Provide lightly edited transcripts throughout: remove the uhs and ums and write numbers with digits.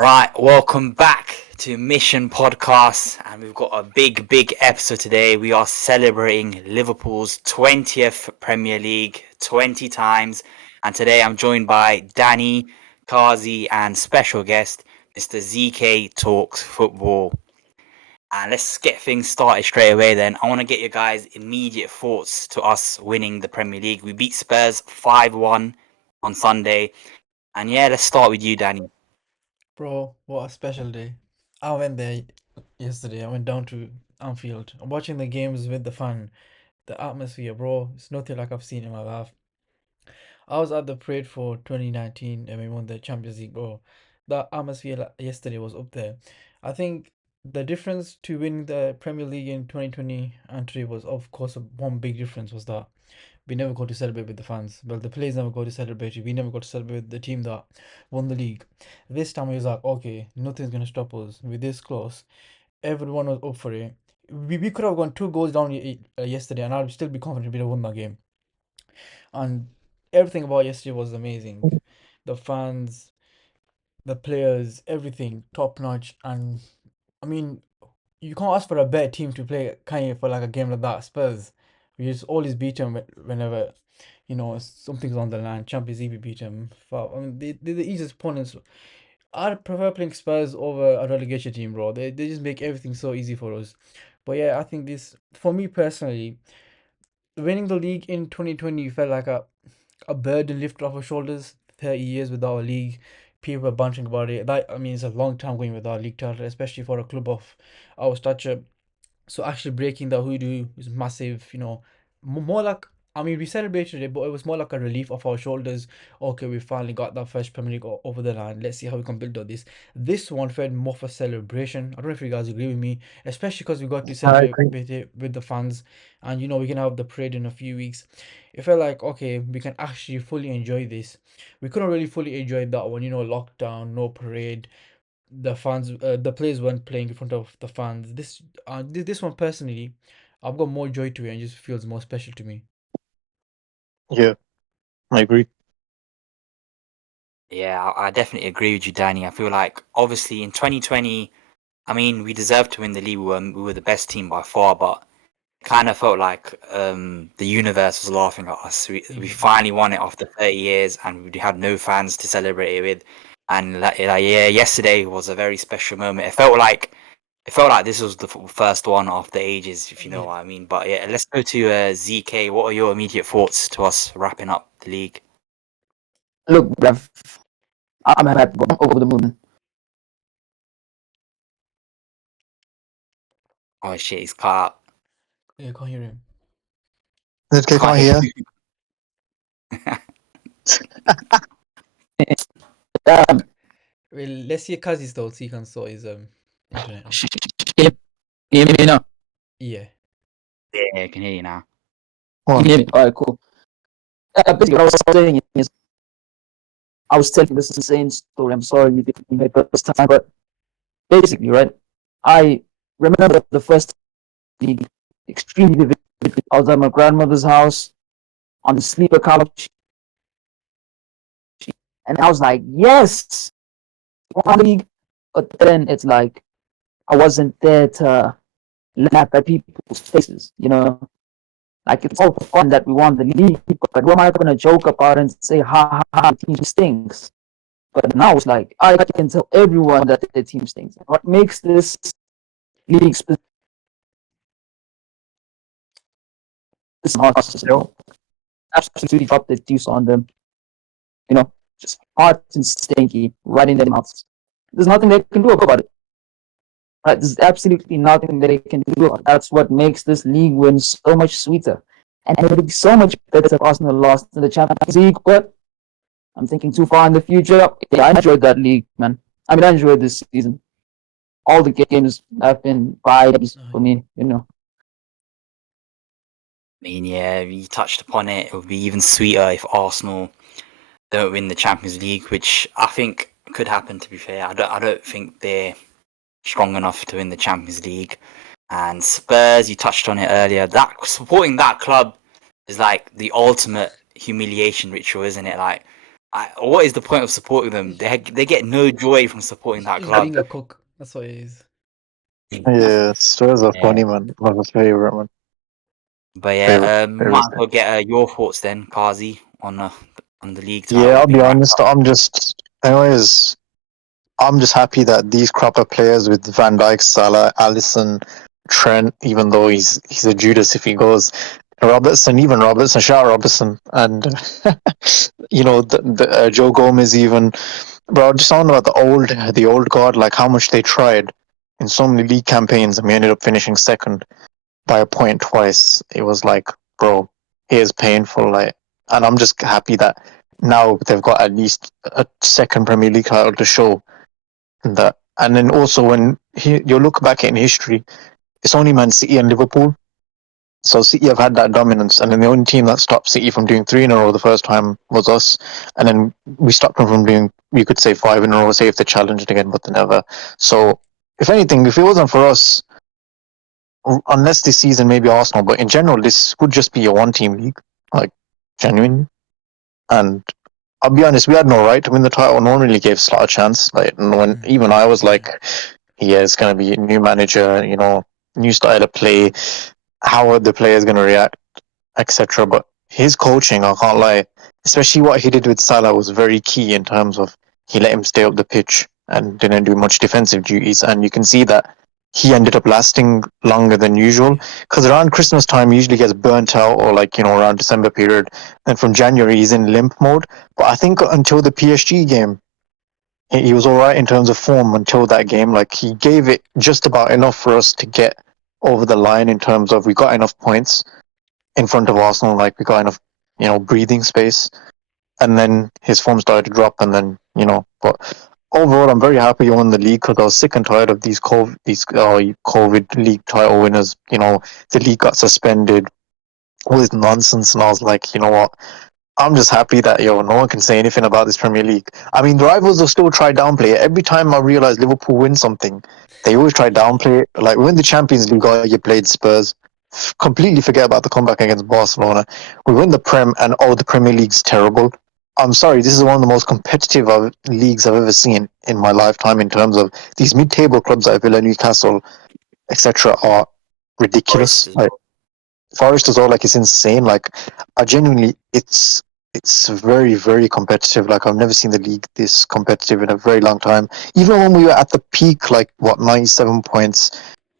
Right, welcome back to Mission Podcast, and we've got a big episode today. We are celebrating Liverpool's 20th Premier League 20 times, and today I'm joined by Danny, Kazi, and special guest Mr. ZK Talks Football. And let's get things started straight away then. I want to get your guys' immediate thoughts to us winning the Premier League. We beat Spurs 5-1 on Sunday, and yeah, let's start with you, Danny. Bro, what a special day. I went there yesterday. I went down to Anfield. I'm watching the games with the fun. The atmosphere, bro, it's nothing like I've seen in my life. I was at the parade for 2019 and we won the Champions League, bro. The atmosphere yesterday was up there. I think the difference to winning the Premier League in 2020 and today was, of course, one big difference was that we never got to celebrate with the fans. Well, the players never got to celebrate it. We never got to celebrate with the team that won the league. This time it was like, okay, nothing's gonna stop us. We're this close. Everyone was up for it. We could have gone 2 goals down yesterday, and I'd still be confident we'd have won that game. And everything about yesterday was amazing. The fans, the players, everything top notch. And I mean, you can't ask for a better team to play kind of for like a game like that. Spurs, we just always beat them whenever something's on the line. Champions League we beat them. I mean, they're the easiest opponents. I prefer playing Spurs over a relegation team, bro. They just make everything so easy for us. But yeah, I think this for me personally, winning the league in 2020 felt like a burden lifted off our shoulders. 30 years without a league, people were bunching about it. That I mean, it's a long time going without a league title, especially for a club of our stature. So actually breaking the hoodoo is massive, more like I mean we celebrated it, but it was more like a relief off our shoulders. Okay, we finally got that first Premier League over the line. Let's see how we can build on this. This one felt more of a celebration. I don't know if you guys agree with me, especially because we got to I celebrate agree. with it with the fans, and we can have the parade in a few weeks. It felt like okay, we can actually fully enjoy this. We couldn't really fully enjoy that one, lockdown, no parade, the players weren't playing in front of the fans. This one personally, I've got more joy to it and just feels more special to me. Yeah, I agree. Yeah, I definitely agree with you, Danny. I feel like obviously in 2020, I mean, we deserved to win the league. We were the best team by far, but kind of felt like the universe was laughing at us. We Yeah, finally won it after 30 years, and we had no fans to celebrate it with. And yeah, yesterday was a very special moment. It felt like this was the first one after ages, if you know yeah. what I mean. But yeah, let's go to ZK. What are your immediate thoughts to us wrapping up the league? Look, bruv, I'm happy. I'm over the moon. Oh shit, he's cut out. Yeah, can't hear him. Okay, Can't can't hear hear. you. Um, Well, let's see Kazi's though, so he can sort his internet out. can you hear me now? Yeah. Yeah, I can hear you now. Oh, can you hear me? All right, cool. Basically, what I was saying is, I was telling this insane story. I'm sorry you didn't hear it this time, but basically, right? I remember the first league extremely vividly. I was at my grandmother's house on the sleeper couch, and I was like, yes, one league. But then it's like I wasn't there to laugh at people's faces, you know. Like it's all for fun that we won the league, but who am I gonna joke about and say, ha ha ha, the team stinks? But now it's like I can tell everyone that the team stinks. What makes this league possible? Absolutely drop the deuce on them, you know, just hot and stinky right in their mouths. There's nothing they can do about it. Right? There's absolutely nothing that they can do about it. That's what makes this league win so much sweeter. And it would be so much better if Arsenal lost in the Champions League, but I'm thinking too far in the future. Yeah, I enjoyed that league, man. I mean, I enjoyed this season. All the games have been vibes Uh, for me, you know. I mean, yeah, you touched upon it. It would be even sweeter if Arsenal don't win the Champions League, which I think could happen. To be fair, I don't think they're strong enough to win the Champions League. And Spurs, you touched on it earlier. That supporting that club is like the ultimate humiliation ritual, isn't it? Like What is the point of supporting them? They get no joy from supporting that He's club. being a cook. That's what it is. Yeah, Spurs are Yeah. funny, man. One of my favorite, man. But Favorite, yeah, favorite. might as well get your thoughts then, Kazi, on the league Yeah, title I'll be being wrapped honest. up. I'm just happy that these crop of players with Van Dijk, Salah, Allison, Trent, even though he's a Judas if he goes, Robertson, shout out Robertson, and Joe Gomez even. Bro, just talking about the old guard, like how much they tried in so many league campaigns, and we ended up finishing second by a point twice. It was like, bro, it is painful. Like, and I'm just happy that now they've got at least a second Premier League title to show that. And then also you look back in history, it's only Man City and Liverpool. So City have had that dominance, and then the only team that stopped City from doing three in a row the first time was us, and then we stopped them from doing, you could say, five in a row, say if they challenged again, but they never. So if anything, if it wasn't for us, unless this season maybe Arsenal, but in general this would just be a one-team league, like genuine. And I'll be honest, we had no right to win the title. No one really gave Slot a chance. Like when even I was Yeah. like, yeah, it's gonna be a new manager, new style of play. How are the players gonna react, etc. But his coaching, I can't lie, especially what he did with Salah was very key in terms of he let him stay up the pitch and didn't do much defensive duties. And you can see that he ended up lasting longer than usual because around Christmas time he usually gets burnt out, or like around December period, and from January he's in limp mode. But I think until the PSG game he was all right in terms of form until that game. Like he gave it just about enough for us to get over the line in terms of we got enough points in front of Arsenal, like we got enough, breathing space. And then his form started to drop, and then but overall, I'm very happy he won the league because I was sick and tired of these COVID league title winners. The league got suspended, all this nonsense, and I was like, you know what? I'm just happy that no one can say anything about this Premier League. I mean, the rivals will still try downplay it. Every time I realize Liverpool win something, they always try downplay it. Like we win the Champions League, you played Spurs. Completely forget about the comeback against Barcelona. We win the Prem, and the Premier League's terrible. I'm sorry, this is one of the most competitive leagues I've ever seen in my lifetime in terms of these mid-table clubs like Villa, Newcastle, etc. are Forest ridiculous. as Like well. Forest as well, like it's insane. Like I genuinely, it's very very competitive. Like I've never seen the league this competitive in a very long time. Even when we were at the peak, like 97 points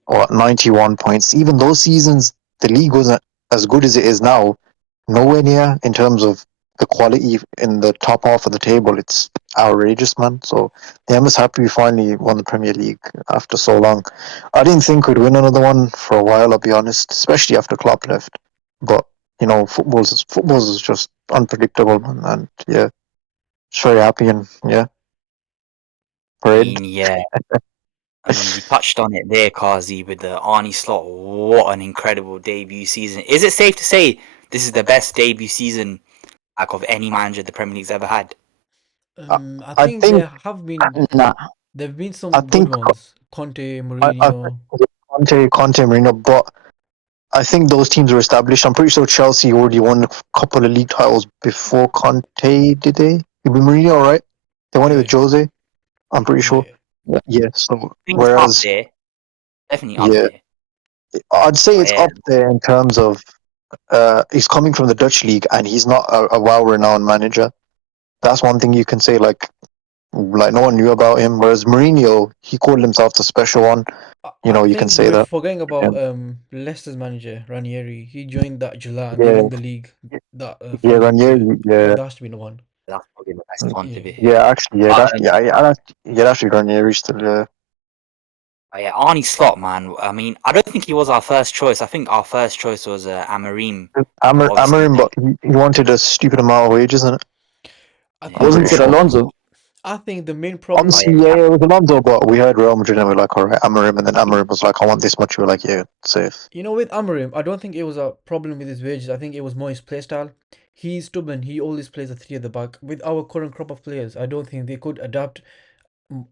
or 91 points, even those seasons, the league wasn't as good as it is now. Nowhere near in terms of the quality in the top half of the table. It's outrageous, man. So yeah, I'm just happy we finally won the Premier League after so long. I didn't think we'd win another one for a while, I'll be honest, especially after Klopp left. But football's just unpredictable, man. And yeah, just very happy and yeah, I parade. mean, yeah. I mean, you touched on it there, Kazi, with the Arnie Slot. What an incredible debut season! Is it safe to say this is the best debut season like of any manager the Premier League's ever had? I I think think nah, there've been I some good think ones. Conte, I think Mourinho. Conte, Marino, but I think those teams were established. I'm pretty sure Chelsea already won a couple of league titles before Conte, did they? It be Mourinho, right? They won it Yeah, with Jose. I'm pretty yeah, sure. yeah. Yeah. So I think it's up whereas, there, definitely up yeah, there. I'd say But it's yeah, up there in terms of he's coming from the Dutch league and he's not a well-renowned manager. That's one thing you can say. Like no one knew about him. Whereas Mourinho, he called himself the special one. I You can think say we're that. forgetting Yeah. about Leicester's manager Ranieri. He joined that July and they Yeah. won the league that Yeah. following year. Ranieri. I think Yeah. that has to be the one. that's probably the best one to Yeah, be yeah. fair. Yeah. Actually, yeah. But That's yeah. That's Ranieri still. Yeah. yeah, Arnie Slot, man. I mean, I don't think he was our first choice. I think our first choice was Amarim. Obviously, Amarim, but he wanted a stupid amount of wages, and I yeah, think Wasn't pretty it sure. Alonso? I think the main problem oh Obviously, yeah, yeah, it was Alonso, but we heard Real Madrid and we're like, all right, Amarim, and then Amarim was like, I want this much. We were like, yeah, safe. with Amorim, I don't think it was a problem with his wages. I think it was more his play style. He's stubborn. He always plays a three at the back. With our current crop of players, I don't think they could adapt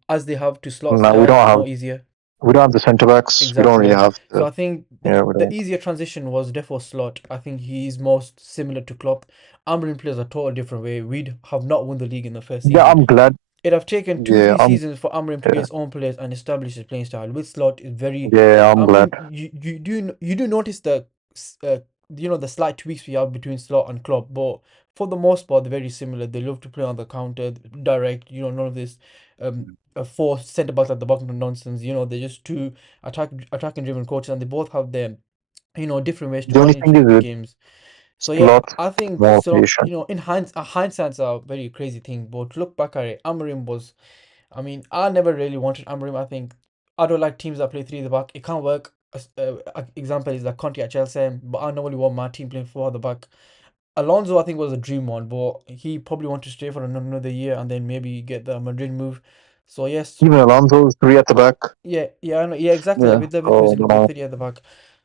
as they have to slot No, we style don't have. more easier. We don't have the centre backs. We don't Exactly. really Yeah. have So the. I think Yeah, we the don't. easier transition was therefore Slot. I think he's most similar to Klopp. Amorim plays a total different way. We'd have not won the league in the first Yeah, season. I'm glad. It'd have taken two, Yeah, three I'm. seasons for Amorim to get Yeah, his own players and establish his playing style. With Slot, is very. yeah, I'm I glad. mean, you do notice the the slight tweaks we have between Slot and Klopp, but for the most part, they're very similar. They love to play on the counter, direct. None of this four centre backs at the bottom nonsense. They're just two attacking driven coaches, and they both have their different ways to The only thing manage is with games. So yeah, Slot, I think more so. patient. In hindsight's a very crazy thing, but to look back at it, Amorim was. I mean, I never really wanted Amorim. I think I don't like teams that play three at the back. It can't work. Example is like Conte at Chelsea, but I normally want my team playing four at the back. Alonso, I think, was a dream one, but he probably wanted to stay for another year and then maybe get the Madrid move. So yes, Even Alonso's three at the back. yeah, I know, yeah, exactly. Yeah. With the So with no, City at the back.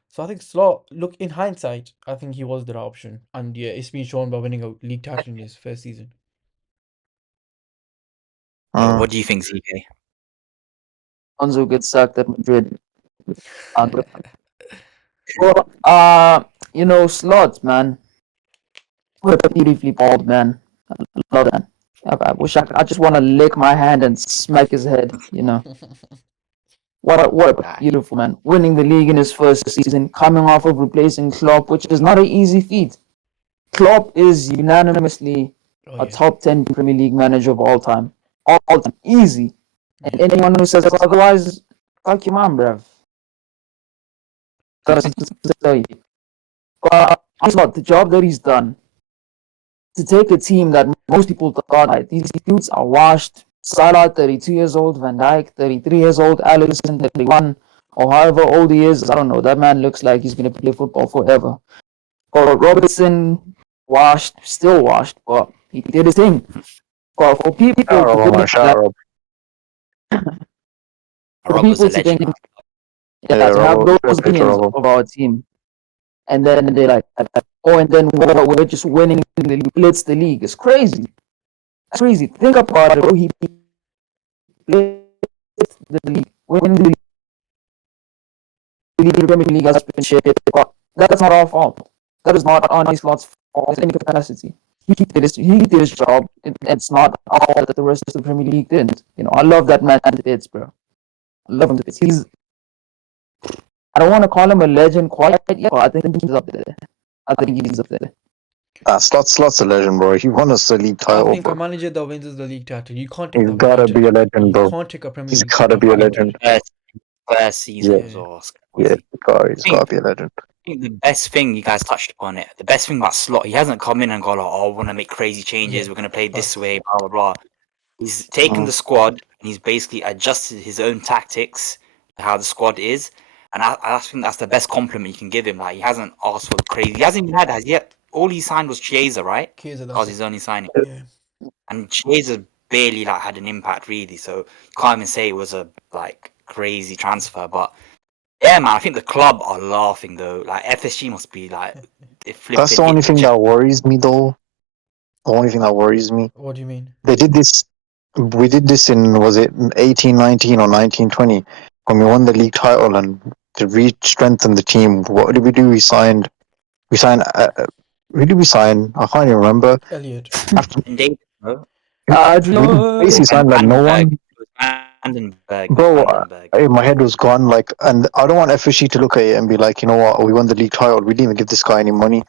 So I think Slot, look in hindsight, I think he was the right option, and yeah, it's been shown by winning a league title in his first season. What do you think, ZK? Alonso gets sacked at Madrid. Well, Slot, man. What a beautifully bald man. I love that. I wish I just want to lick my hand and smack his head. What a Aye. beautiful man. Winning the league in his first season, coming off of replacing Klopp, which is not an easy feat. Klopp is unanimously Oh a yeah, top 10 Premier League manager of all time. All time. Easy. And yeah. anyone who says otherwise, fuck your mom, bruv. Gotta tell you. But the job that he's done to take a team that most people thought like, these dudes are washed. Salah, 32 years old, Van Dijk, 33 years old, Alisson, 31, or however old he is. I don't know. That man looks like he's going to play football forever. Or Robertson, washed, still washed, but he did his thing. But for people shout to out, man, think shout that, out. for Rob was people a to legend. think, Yeah, to have Robo, those fair play to opinions Robo. of our team, and then they're like, and then we're just winning the league, blitz the league. It's crazy. That's crazy. Think about it. Bro. He blitzed the league. When the Premier League has been shit, but that's not our fault. That is not on his lot's fault in any capacity. He did his job. It's not our fault that the rest of the Premier League didn't. I love that man to bits, bro. I love him to bits. I don't want to call him a legend quite yet, but I think he's up there. I think he's up there. Slot's a legend, bro. He won us the league I title, think a bro. manager that wins the league title, you can't take He's that for gotta be a granted. legend, You bro. can't take a Premier He's League title gotta for be a granted. legend. First season Yeah, as well. Was yeah. crazy. He's I think, gotta be a legend. I think the best thing, you guys touched upon it. The best thing about Slot, he hasn't come in and gone like, "Oh, I want to make crazy changes. Yeah, We're gonna play this facts. way." Blah blah blah. He's taken the squad and he's basically adjusted his own tactics to how the squad is, and I think that's the best compliment you can give him. Like he hasn't asked for the crazy. He hasn't even had as yet. All he signed was Chiesa, right? Chiesa, That was that's it. his only signing, Yeah. and Chiesa barely like had an impact really. So you can't even say it was a like crazy transfer. But yeah, man, I think the club are laughing though. Like FSG must be like they That's flipping the hit only the thing jack. that worries me, though. The only thing that worries me. What do you mean? They did this. We did this in, was it 1819 or 1920 when we won the league title, and to re-strengthen the team. What did we do? We signed. Who did we sign? I can't even remember. Elliot. After And David, bro. we basically And signed like no Vandenberg. one. It was Vandenberg. It was Bro, Vandenberg. my head was gone. Like, and I don't want FSG to look at it and be like, you know what? We won the league title. We didn't even give this guy any money.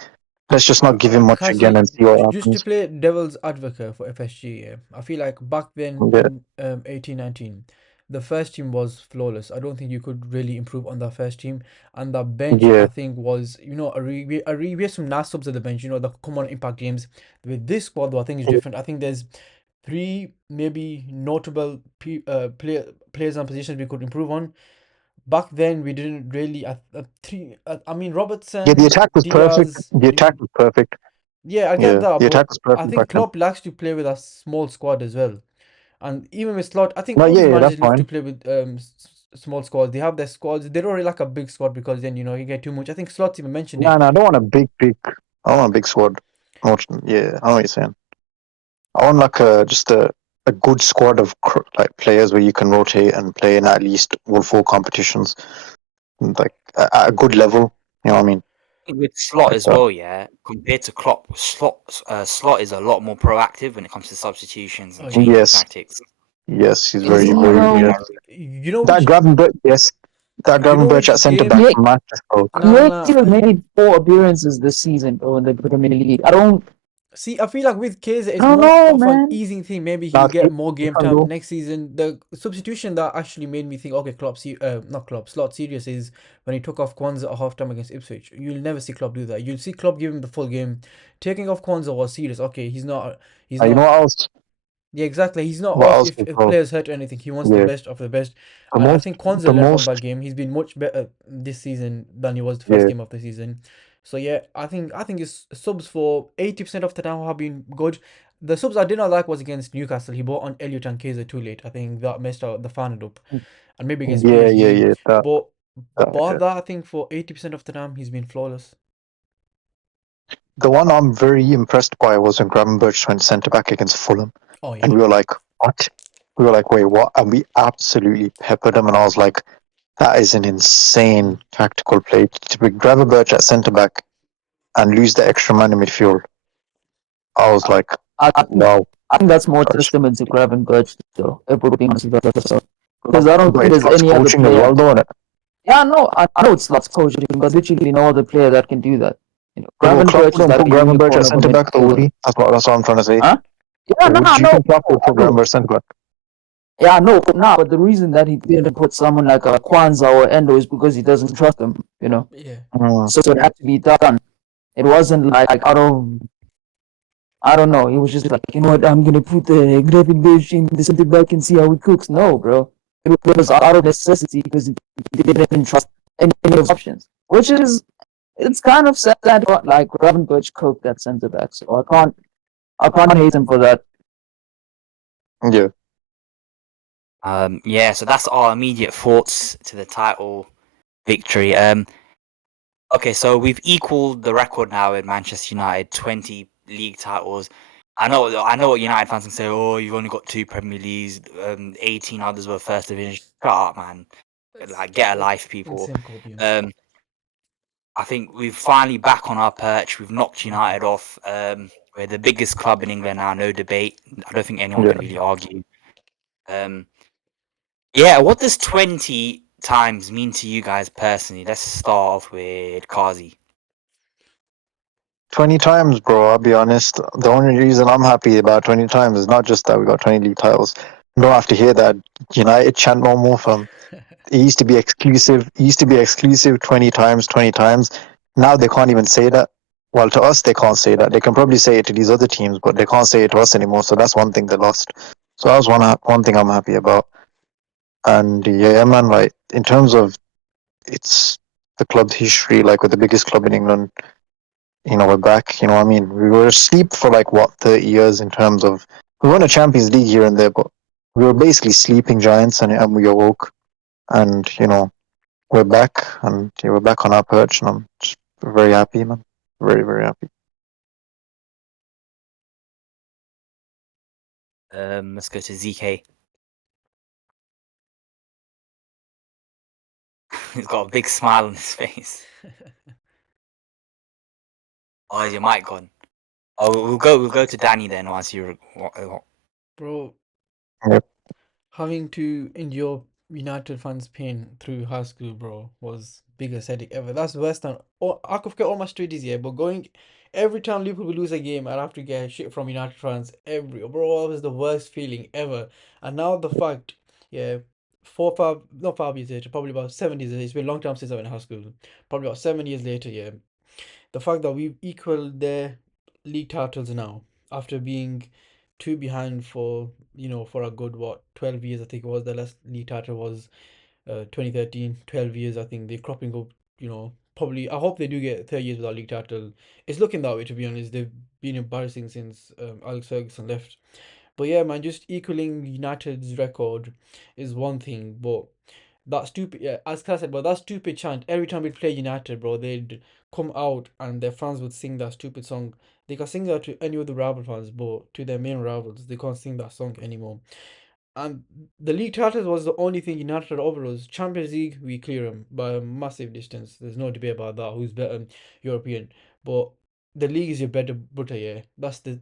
Let's just not give him much again Kazi, and see what just to happens. play devil's advocate for FSG, yeah, I feel like back then Yeah, in 1819, the first team was flawless. I don't think you could really improve on that first team. And the bench, yeah. I think, was, we had some nice subs at the bench, that come on impact games. With this squad, though, I think it's different. I think there's three maybe notable players and positions we could improve on. Back then, we didn't really. I mean, Yeah, the Robertson, attack was perfect. Diaz. The attack was perfect. Yeah, I get Yeah, that, the but attack was I perfect back think then. Klopp likes to play with a small squad as well. And even with Slot, I think No, all these yeah, that's managers love to fine. play with small squads. They have their squads. They don't really like a big squad because then you get too much. I think Slot even mentioned No, it. no, I don't want a big. I don't want a big squad. Yeah, I know what you're saying. I want like just a a good squad of like players where you can rotate and play in at least all four competitions, like at a good level. You know what I mean? With Slot Like as that. well, yeah. Compared to Klopp, Slot is a lot more proactive when it comes to substitutions Oh and yeah. changing Yes, tactics. yes, he's Is very, he very, Really though? yeah. proactive. You know That which Gravenberch, yes, that you know Gravenberch at which centre game? back He for Manchester. Bro. Nah, nah, he nah. actually made 4 appearances this season, bro, in the Premier League. See, I feel like with Kaiser, I it's don't more know, of an man. easing thing. Maybe he'll Now, get more game can time go. next season. The substitution that actually made me think, okay, not Klopp, Slot serious is when he took off Kwanzaa at halftime against Ipswich. You'll never see Klopp do that. You'll see Klopp give him the full game. Taking off Kwanzaa was serious. Okay, he's You know not what else? yeah, exactly. He's not What off else as if well? players hurt or anything. He wants the Yeah, best of the best. the And I most, think Kwanzaa the learned from most. that game. He's been much better this season than he was the first Yeah, game of the season. So yeah, I think his subs for 80% of the time have been good. The subs I did not like was against Newcastle. He brought on Elliot and Kaiser too late. I think that messed out the final up. And maybe against yeah, yeah, PSG. yeah. But bar Yeah. that, I think for 80% of the time he's been flawless. The one I'm very impressed by was when Gravenberch went centre back against Fulham, Oh and yeah. we were like, "What?" We were like, "Wait, what?" And we absolutely peppered him, and I was like, "That is an Mm. insane tactical play to be Gravenberch at centre back and lose the extra man in midfield." I was like, I think "Wow." I think that's more That's- testament to Gravenberch, though. If we're being honest with ourselves, because I don't But think it's there's Scott's any other coaching as player. well, though, isn't it? Yeah, no, I know it's lots coaching, but literally no other player that can do that. Yeah, but Klopp Gravenberch is wouldn't like put a Gravenberch unicorn at of a centre back, though, would midfielder. he? That's what I'm trying to say. Huh? Yeah, Would no, do you no, think Klopp would put I know. Gravenberch centre back? Yeah, no, nah, but the reason that he didn't put someone like a Kwanzaa or Endo is because he doesn't trust them. Yeah. Mm, So it had to be done. It wasn't like out of, I don't know, he was just like, you know what, I'm gonna put the Gravenberch in the center back and see how it cooks. No, bro. It was out of necessity because he didn't trust any of the options. Which is, it's kind of sad that like Gravenberch cooked that center back. So I can't hate him for that. yeah. Yeah, so that's our immediate thoughts to the title victory. Okay, so we've equaled the record now in Manchester United, 20 league titles. I know what United fans can say. Oh, you've only got 2 Premier Leagues. 18 others were first division. Shut up, man. That's Like, get a that's life, people. insane, Copium. Um, I think we've finally back on our perch. We've knocked United off. We're the biggest club in England now, no debate. I don't think anyone Yeah. can really argue. Um, yeah, what does 20 times mean to you guys personally? Let's start off with Kazi. 20 times, bro. I'll be honest. The only reason I'm happy about 20 times is not just that we got 20 league titles. You don't have to hear that United chant no more from. It used to be exclusive. It used to be exclusive 20 times, 20 times. Now they can't even say that. Well, to us, they can't say that. They can probably say it to these other teams, but they can't say it to us anymore. So that's one thing they lost. So that was one thing I'm happy about. And yeah, man, like in terms of it's the club's history, like with the biggest club in England, we're back. You know what I mean? We were asleep for like what 30 years in terms of we won a Champions League here and there, but we were basically sleeping giants, and we awoke, and we're back, and we're back on our perch, and I'm just very happy, man. Very very happy. Let's go to ZK. He's got a big smile on his face. Oh, is your mic gone? Oh, we'll go to Danny then once you're. Bro, Yep. having to endure United fans' pain through high school, bro, was biggest headache ever. That's worse than I could forget all my studies, yeah, but going every time Liverpool would lose a game, I'd have to get shit from United fans. Bro, that was the worst feeling ever. And now the fact, yeah, 4, 5, not 5 years later, probably about 7 years later. It's been a long time since I went to high school. Probably about 7 years later, yeah. The fact that we've equaled their league titles now after being two behind for a good 12 years. I think it was the last league title was 2013. 12 years, I think they're cropping up. Probably I hope they do get 30 years without league title. It's looking that way, to be honest. They've been embarrassing since Alex Ferguson left. But yeah, man, just equaling United's record is one thing, but That stupid, yeah, as Kaz said, but that stupid chant, every time we play United, bro, they'd come out and their fans would sing that stupid song. They can sing that to any other rival fans, but to their main rivals, they can't sing that song anymore. And the league titles was the only thing United had over us. Champions League, we clear them by a massive distance. There's no debate about that. Who's better European? But the league is your bread and butter, yeah. That's the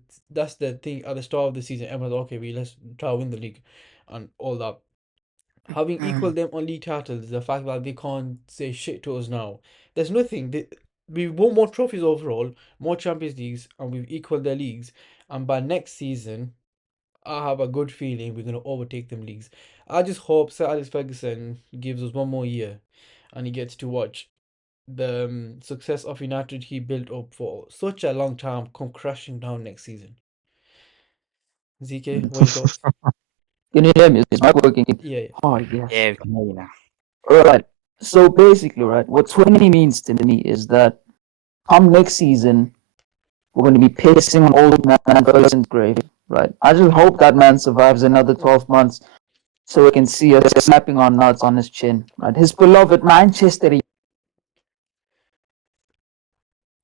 thing at the start of the season. Everyone's okay. Let's try to win the league, and all that. Having equal them on league titles, the fact that they can't say shit to us now. There's nothing. We've won more trophies overall, more Champions Leagues, and we've equaled their leagues. And by next season, I have a good feeling we're going to overtake them leagues. I just hope Sir Alex Ferguson gives us one more year and he gets to watch the success of United he built up for such a long time come crashing down next season. ZK, what are your thoughts? Can you hear me? Is my working? Yeah, yeah. Oh, yes. Yeah, we can hear you now. Right. So basically, right, what 20 means to me is that come next season, we're going to be pissing on old man Ferguson's grave, right? I just hope that man survives another 12 months so we can see us snapping on nuts on his chin, right? His beloved Manchester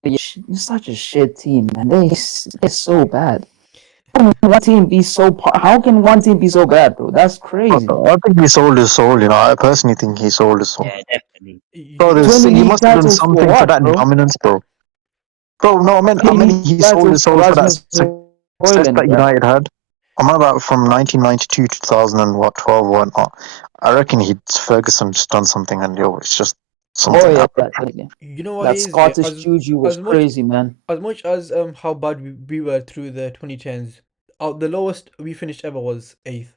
is such a shit team, man. They're so bad. How can one team be so bad, bro? That's crazy. I think he sold his soul. I personally think he sold his soul. Yeah, definitely. Bro, You, 20 he league must have done titles for something for what, that bro? dominance, bro. Bro, no, I mean 20 he league sold titles his for soul for that Rasmus success Højlund, that bro. United had. I'm on about from 1992 to 2012 or whatnot. I reckon Ferguson just done something, and it's just something Oh, yeah, happened. totally. you know what That it is? Yeah, Scottish juju was as much crazy, man. as much as how bad we were through the 2010s, the lowest we finished ever was 8th.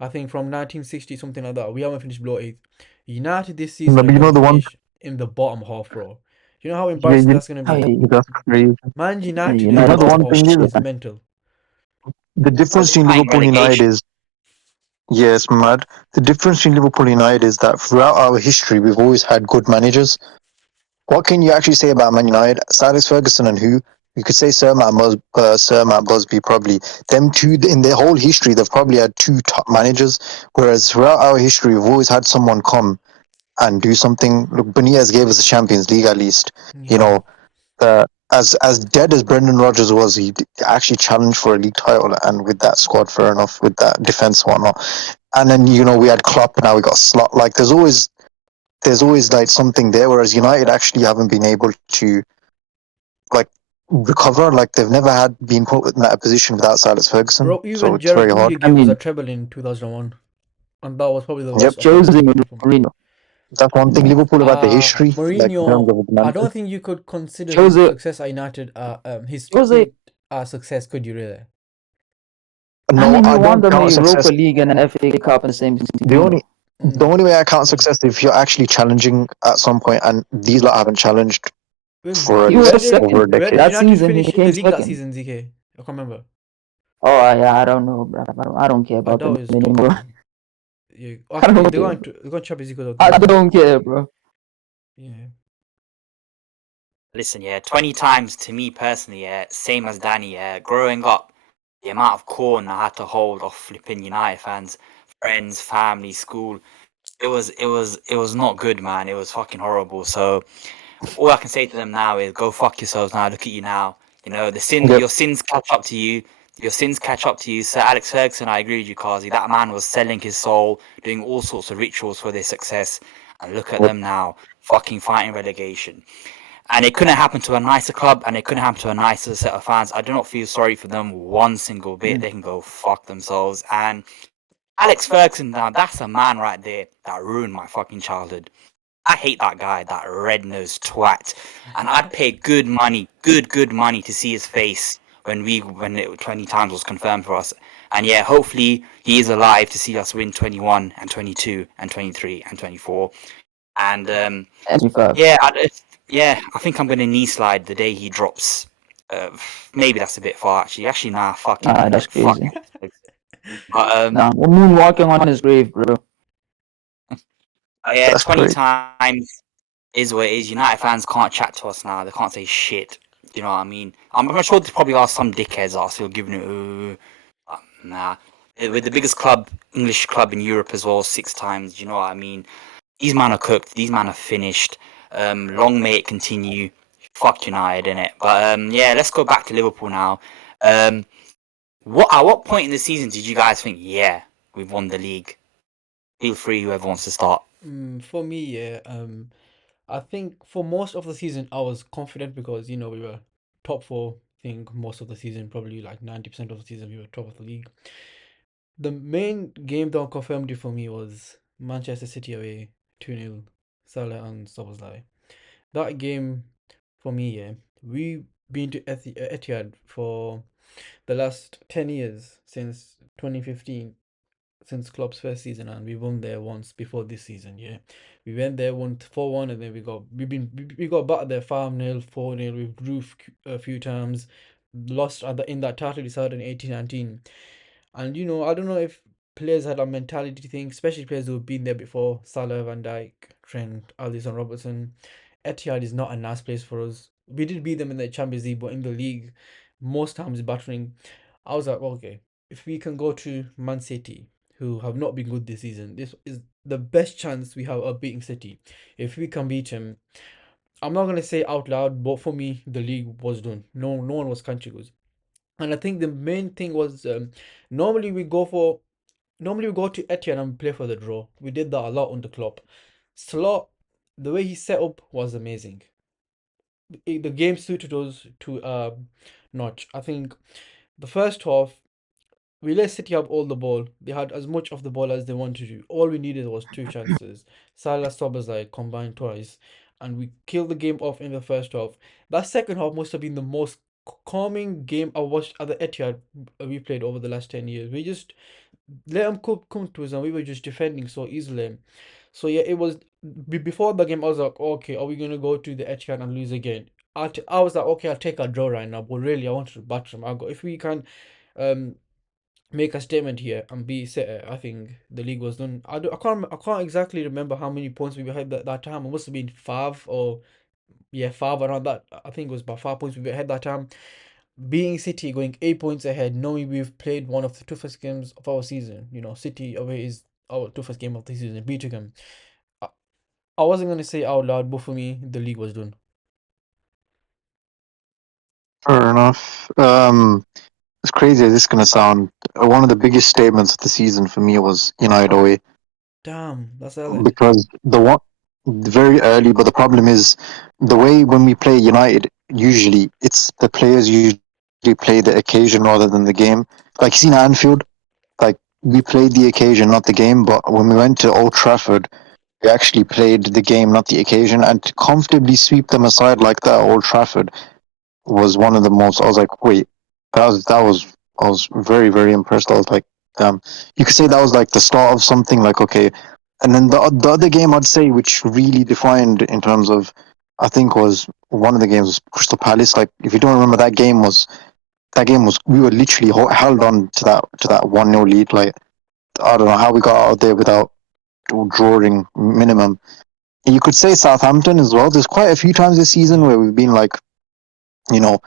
I think from 1960 something like that. We haven't finished below 8th. United this season But are you gonna know the one, finish in the bottom half, bro. You know how yeah, embarrassing that's gonna be. that's crazy. Man United You in know, the The bottom one half thing is, is mental. the difference Because they're between fighting Liverpool United relegation. is, yes, mad. The difference between Liverpool United is that throughout our history, we've always had good managers. What can you actually say about Man United? Sir Alex Ferguson and who? You could say Sir Matt Busby, probably. Them two, in their whole history, they've probably had two top managers. Whereas throughout our history, we've always had someone come and do something. Look, Benitez gave us the Champions League at least. You Yeah. know, as dead as Brendan Rodgers was, he actually challenged for a league title, and with that squad, fair enough, with that defense and whatnot. And then we had Klopp, now we got Slot. Like there's always like something there, whereas United actually haven't been able to like recover. Like they've never had been put in that position without Silas Ferguson, Bro, so even it's Gerard very hard. Houllier I gave us a mean, treble in 2001. And that was probably the Yep, worst of our Jose history from. Mourinho, that's one thing. Liverpool have had the history, like in terms Mourinho, of I managers. don't think you could consider his Jose, success at United his Jose. peak success, could you really? I No, mean, he I won don't them a count Europa success. League and an FA Cup in the same season, The only the Mm. only way I count success if you're actually challenging at some point, and these lot haven't challenged for He at was Where least did over a second. where decade. did That United season, he finish in the came league that second. season, ZK? I can't remember. Oh, yeah, I don't know, bro. I don't care I about them doubt it's top anymore. two. Yeah, I I think don't they're care. going to they're going Champions League because of I the don't care, bro. yeah. Listen, yeah, 20 times to me personally, yeah, same as Danny, yeah. Growing up, the amount of corn I had to hold off flipping United fans, friends, family, school, it was not good, man. It was fucking horrible. So all I can say to them now is go fuck yourselves now. Look at you now. Yep. Your sins catch up to you. Your sins catch up to you. Sir Alex Ferguson, I agree with you, Kazi. That man was selling his soul, doing all sorts of rituals for their success. And look at Yep. them now, fucking fighting relegation. And it couldn't happen to a nicer club, and it couldn't happen to a nicer set of fans. I do not feel sorry for them one single bit. They can go fuck themselves. And Alex Ferguson, now that's a man right there that ruined my fucking childhood. I hate that guy, that red-nosed twat. And I'd pay good money to see his face when it 20 times was confirmed for us. And yeah, hopefully he is alive to see us win 21 and 22 and 23 and 24. And And 25. yeah, I think I'm gonna knee slide the day he drops. Maybe that's a bit far actually. Actually, nah, fuck Nah, him. that's Fuck crazy. him. But Nah, we're moonwalking on his grave, bro. yeah, That's 20 great. times is what it is. United fans can't chat to us now. They can't say shit. You know what I mean? I'm sure there probably are some dickheads that are still giving it. Nah. With the biggest club, English club in Europe as well, 6 times. You know what I mean? these man are cooked. These man are finished. Long may it continue. Fuck United, innit? But yeah, let's go back to Liverpool now. At what point in the season did you guys think, yeah, we've won the league? Feel free, whoever wants to start. For me, yeah, I think for most of the season I was confident because we were top four. I think most of the season, probably like 90% of the season, we were top of the league. The main game that confirmed it for me was Manchester City away, 2-0, Salah and Szoboszlai. That game for me, yeah, we been to Etihad for the last 10 years since 2015, since Klopp's first season, and we won there once before this season. Yeah, we went there, won 4-1, and then we got back there 5-0, 4-0. We drew a few times, lost in that title decided in 18-19. And I don't know if players had a mentality thing, especially players who've been there before: Salah, Van Dijk, Trent, Alisson, Robertson. Etihad is not a nice place for us. We did beat them in the Champions League, but in the league, most times battering. I was like, okay, if we can go to Man City, who have not been good this season, this is the best chance we have of beating City. If we can beat him, I'm not gonna say out loud, but for me, the league was done. No one was country good. And I think the main thing was normally we go for normally we go to Etienne and play for the draw. We did that a lot on the club. Slot, the way he set up was amazing. The game suited us to notch. I think the first half we let City have all the ball. They had as much of the ball as they wanted to. All we needed was two chances. Salah Szoboszlai combined twice, and we killed the game off in the first half. That second half must have been the most calming game I watched at the Etihad we played over the last 10 years. We just let them come to us, and we were just defending so easily. So yeah, it was before the game. I was like, okay, are we gonna go to the Etihad and lose again? I was like, okay, I'll take a draw right now, but really, I wanted to batter them. I go if we can, um, make a statement here and be set. I think the league was done. I can't exactly remember how many points we had that time. It must have been five or yeah, five around that. I think it was about 5 points we had that time. Being City going 8 points ahead, knowing we've played one of the toughest games of our season. City away is our toughest game of the season. Beating them. I, I wasn't gonna say out loud, but for me, the league was done. Fair enough. As crazy as this is gonna sound, one of the biggest statements of the season for me was United away, Damn, that's early. because the one very early. But the problem is the way when we play United, usually it's the players usually play the occasion rather than the game. Like you seen at Anfield, like we played the occasion, not the game. But when we went to Old Trafford, we actually played the game, not the occasion, and to comfortably sweep them aside like that at Old Trafford was one of the most. I was like, wait, that was. I was very very impressed. I was like, you could say that was like the start of something. Like okay, and then the other game I'd say which really defined in terms of, I think was one of the games was Crystal Palace. Like if you don't remember, that game was we were literally held on to that 1-0 lead. Like I don't know how we got out there without drawing minimum. You could say Southampton as well. There's quite a few times this season where we've been like, you know,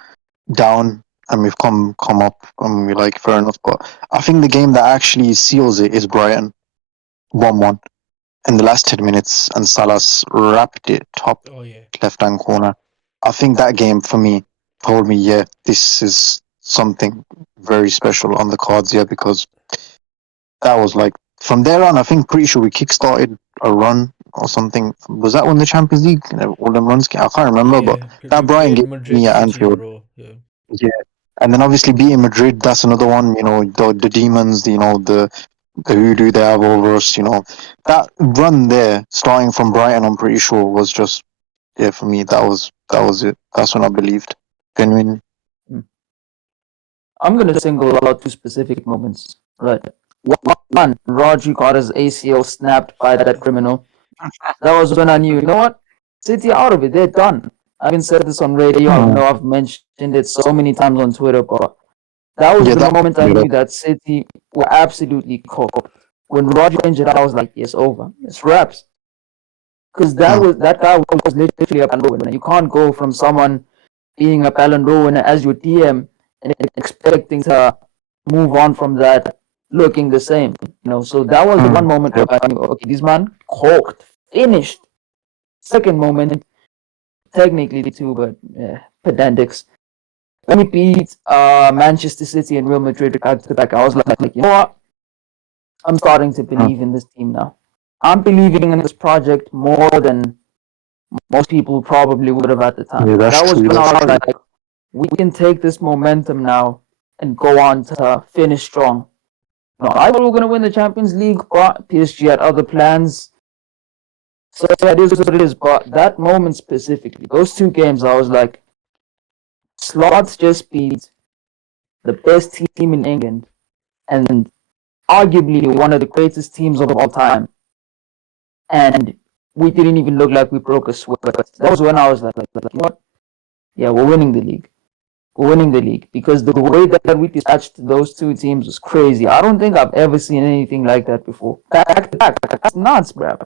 down and we've come up and we're like fair enough. But I think the game that actually seals it is Brighton 1-1 in the last 10 minutes, and Salas wrapped it top Oh yeah. left hand corner. I think that game for me told me, yeah, this is something very special on the cards, yeah, because that was like from there on. I think pretty sure we kickstarted a run or something. Was that when the Champions League all them runs? I can't remember, but Yeah, that we Brian played gave Madrid, me at City in a Anfield. row. Yeah. Yeah, and then obviously beating Madrid, that's another one. The demons, the hoodoo they have over us. That run there, starting from Brighton, I'm pretty sure was just, yeah, for me that was it. That's when I believed genuinely. I'm gonna single out two specific moments. Right. One, Rodri got his ACL snapped by that criminal. That was when I knew, you know what? City out of it. They're done. I haven't said this on radio. I know I've mentioned it so many times on Twitter, but that was Yeah, the that moment I knew that City were absolutely cooked. When Rodri injured, I was like, it's over. It's wraps. Because that guy was literally a Ballon d'Or winner. You can't go from someone being a Ballon d'Or winner as your DM and expecting to move on from that looking the same. So that was the one moment where I knew, okay, this man cooked finished. Second moment, technically two, but pedantics. When we beat Manchester City and Real Madrid back to back, I was like, you know what? I'm starting to Mm. believe in this team now. I'm believing in this project more than most people probably would have at the time. Yeah, that's That was true. when I That's was true. like, we can take this momentum now and go on to finish strong. No, I thought we were going to win the Champions League, but PSG had other plans. So yeah, it is what it is. But that moment specifically, those two games, I was like, Slots just beat the best team in England and arguably one of the greatest teams of all time. And we didn't even look like we broke a sweat. That was when I was like, you know what? Yeah, we're winning the league. We're winning the league because the way that we dispatched those two teams was crazy. I don't think I've ever seen anything like that before. Back to back, that's nuts, bro.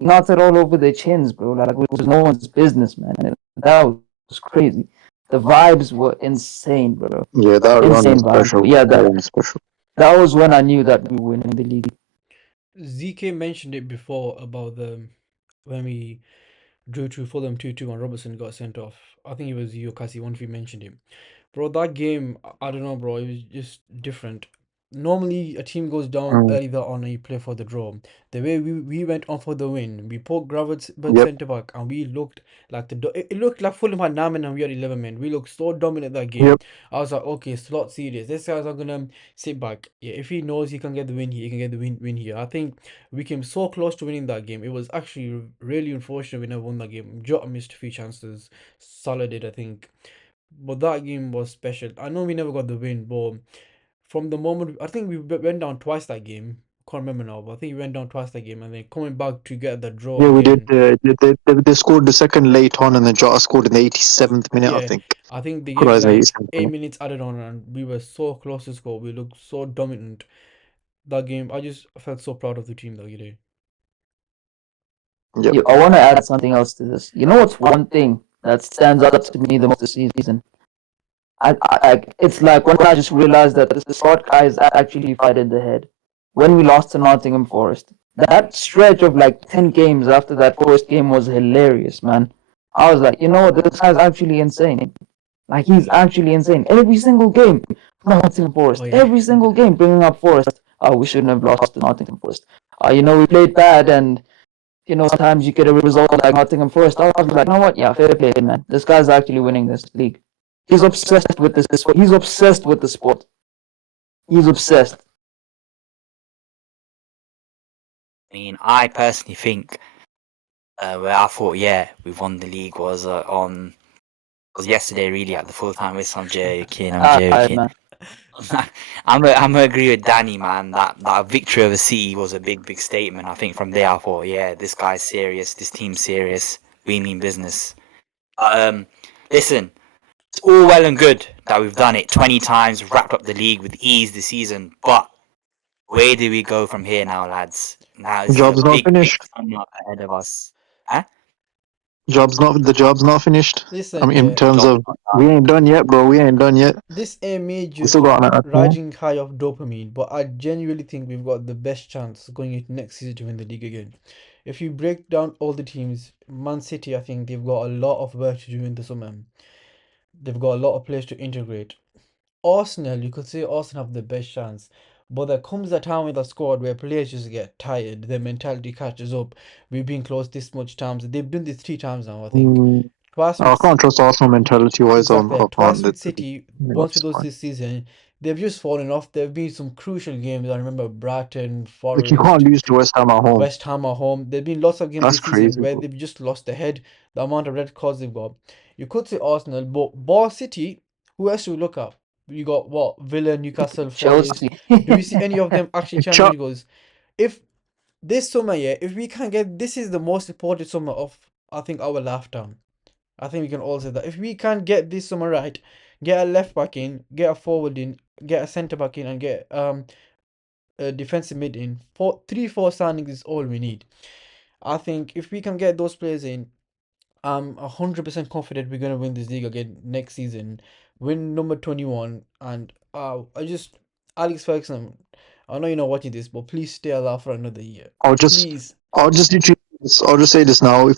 Knocked it all over their chins, bro. Like it was no one's business, man. That was crazy. The vibes were insane, bro. Yeah, that run Insane was vibes. But special. yeah, That run was special. that was when I knew that we were winning the league. ZK mentioned it before about the when we drew to Fulham 2-2 and Robertson got sent off. I think it was you, Cassie, one of you mentioned him. Bro, that game, I don't know, bro. It was just different. Normally, a team goes down Mm. early on and you play for the draw. The way we went on for the win, we put Gravenberch Yep. centre back and we looked like it looked like Fulham had 9 men and we had 11 men. We looked so dominant that game. Yep. I was like, okay, Slot serious. This guy's not gonna sit back. Yeah, if he knows he can get the win here, he can get the win here. I think we came so close to winning that game. It was actually really unfortunate we never won that game. Jota missed a few chances. Salah did, I think. But that game was special. I know we never got the win, but from the moment I think we went down twice that game. Can't remember now, but I think we went down twice that game, and then coming back to get the draw Yeah, we did. again. They scored the second late on, and then Jota scored in the 87th minute, I Yeah, think. I think they gave Otherwise, like 87th minute. 8 minutes added on, and we were so close to score. We looked so dominant that game. I just felt so proud of the team that day. Yep. I want to add something else to this. You know what's one thing that stands out to me the most this season? It's like when I just realized that the short guy is actually fight in the head. When we lost to Nottingham Forest, that stretch of like 10 games after that Forest game was hilarious, man. I was like, you know what, this guy's actually insane. Like, he's actually insane. Every single game, Nottingham Oh Forest. yeah. Every single game, bringing up Forest. Oh, we shouldn't have lost to Nottingham Forest. We played bad, and sometimes you get a result like Nottingham Forest. I was like, you know what? Yeah, fair play, man. This guy's actually winning this league. He's obsessed with this sport. He's obsessed with the sport. He's obsessed. I mean, I personally think where I thought, yeah, we won the league was yesterday, really, at the full time whistle. I'm joking. I'm joking. Man. I'm gonna agree with Danny, man. That victory over City was a big statement. I think from there I thought, yeah, this guy's serious. This team's serious. We mean business. Listen, it's all well and good that we've done it 20 times, wrapped up the league with ease this season. But where do we go from here now, lads? Now it's a Job's not big finished. summer ahead of us. Huh? The job's not finished. I Listen, mean, in yeah, terms Job of we ain't done yet, bro. We ain't done yet. this may We still just got another time. riding high of dopamine, but I genuinely think we've got the best chance going into next season to win the league again. If you break down all the teams, Man City, I think they've got a lot of work to do in the summer. They've got a lot of players to integrate. Arsenal, you could say Arsenal have the best chance, but there comes a time with a squad where players just get tired, their mentality catches up. We've been close this much times. They've done this 3 times now, I think. Mm, Twice I with can't trust Arsenal mentality wise. exactly, I twice can't. with City, once with us this season. They've just fallen off. There have been some crucial games. I remember Brighton, Like you can't Forest, lose to West Ham at home. West Ham at home. There've been lots of games That's this season crazy, where bro. they've just lost their head. The amount of red cards they've got. You could say Arsenal, but Bar City, who else do we look at? You got what? Villa, Newcastle, Forest. Chelsea. Do we see any of them actually Chuck, challenge goals? If this summer, yeah, if we can get this is the most important summer of I think our lifetime. I think we can all say that. If we can get this summer right, get a left back in, get a forward in, get a centre back in, and get a defensive mid in, 4 signings is all we need. I think if we can get those players in, I'm 100% confident we're gonna win this league again next season. Win number 21, and I just Alex Ferguson. I know you're not watching this, but please stay alive for another year. I'll just Please. I'll just literally I'll just say this now.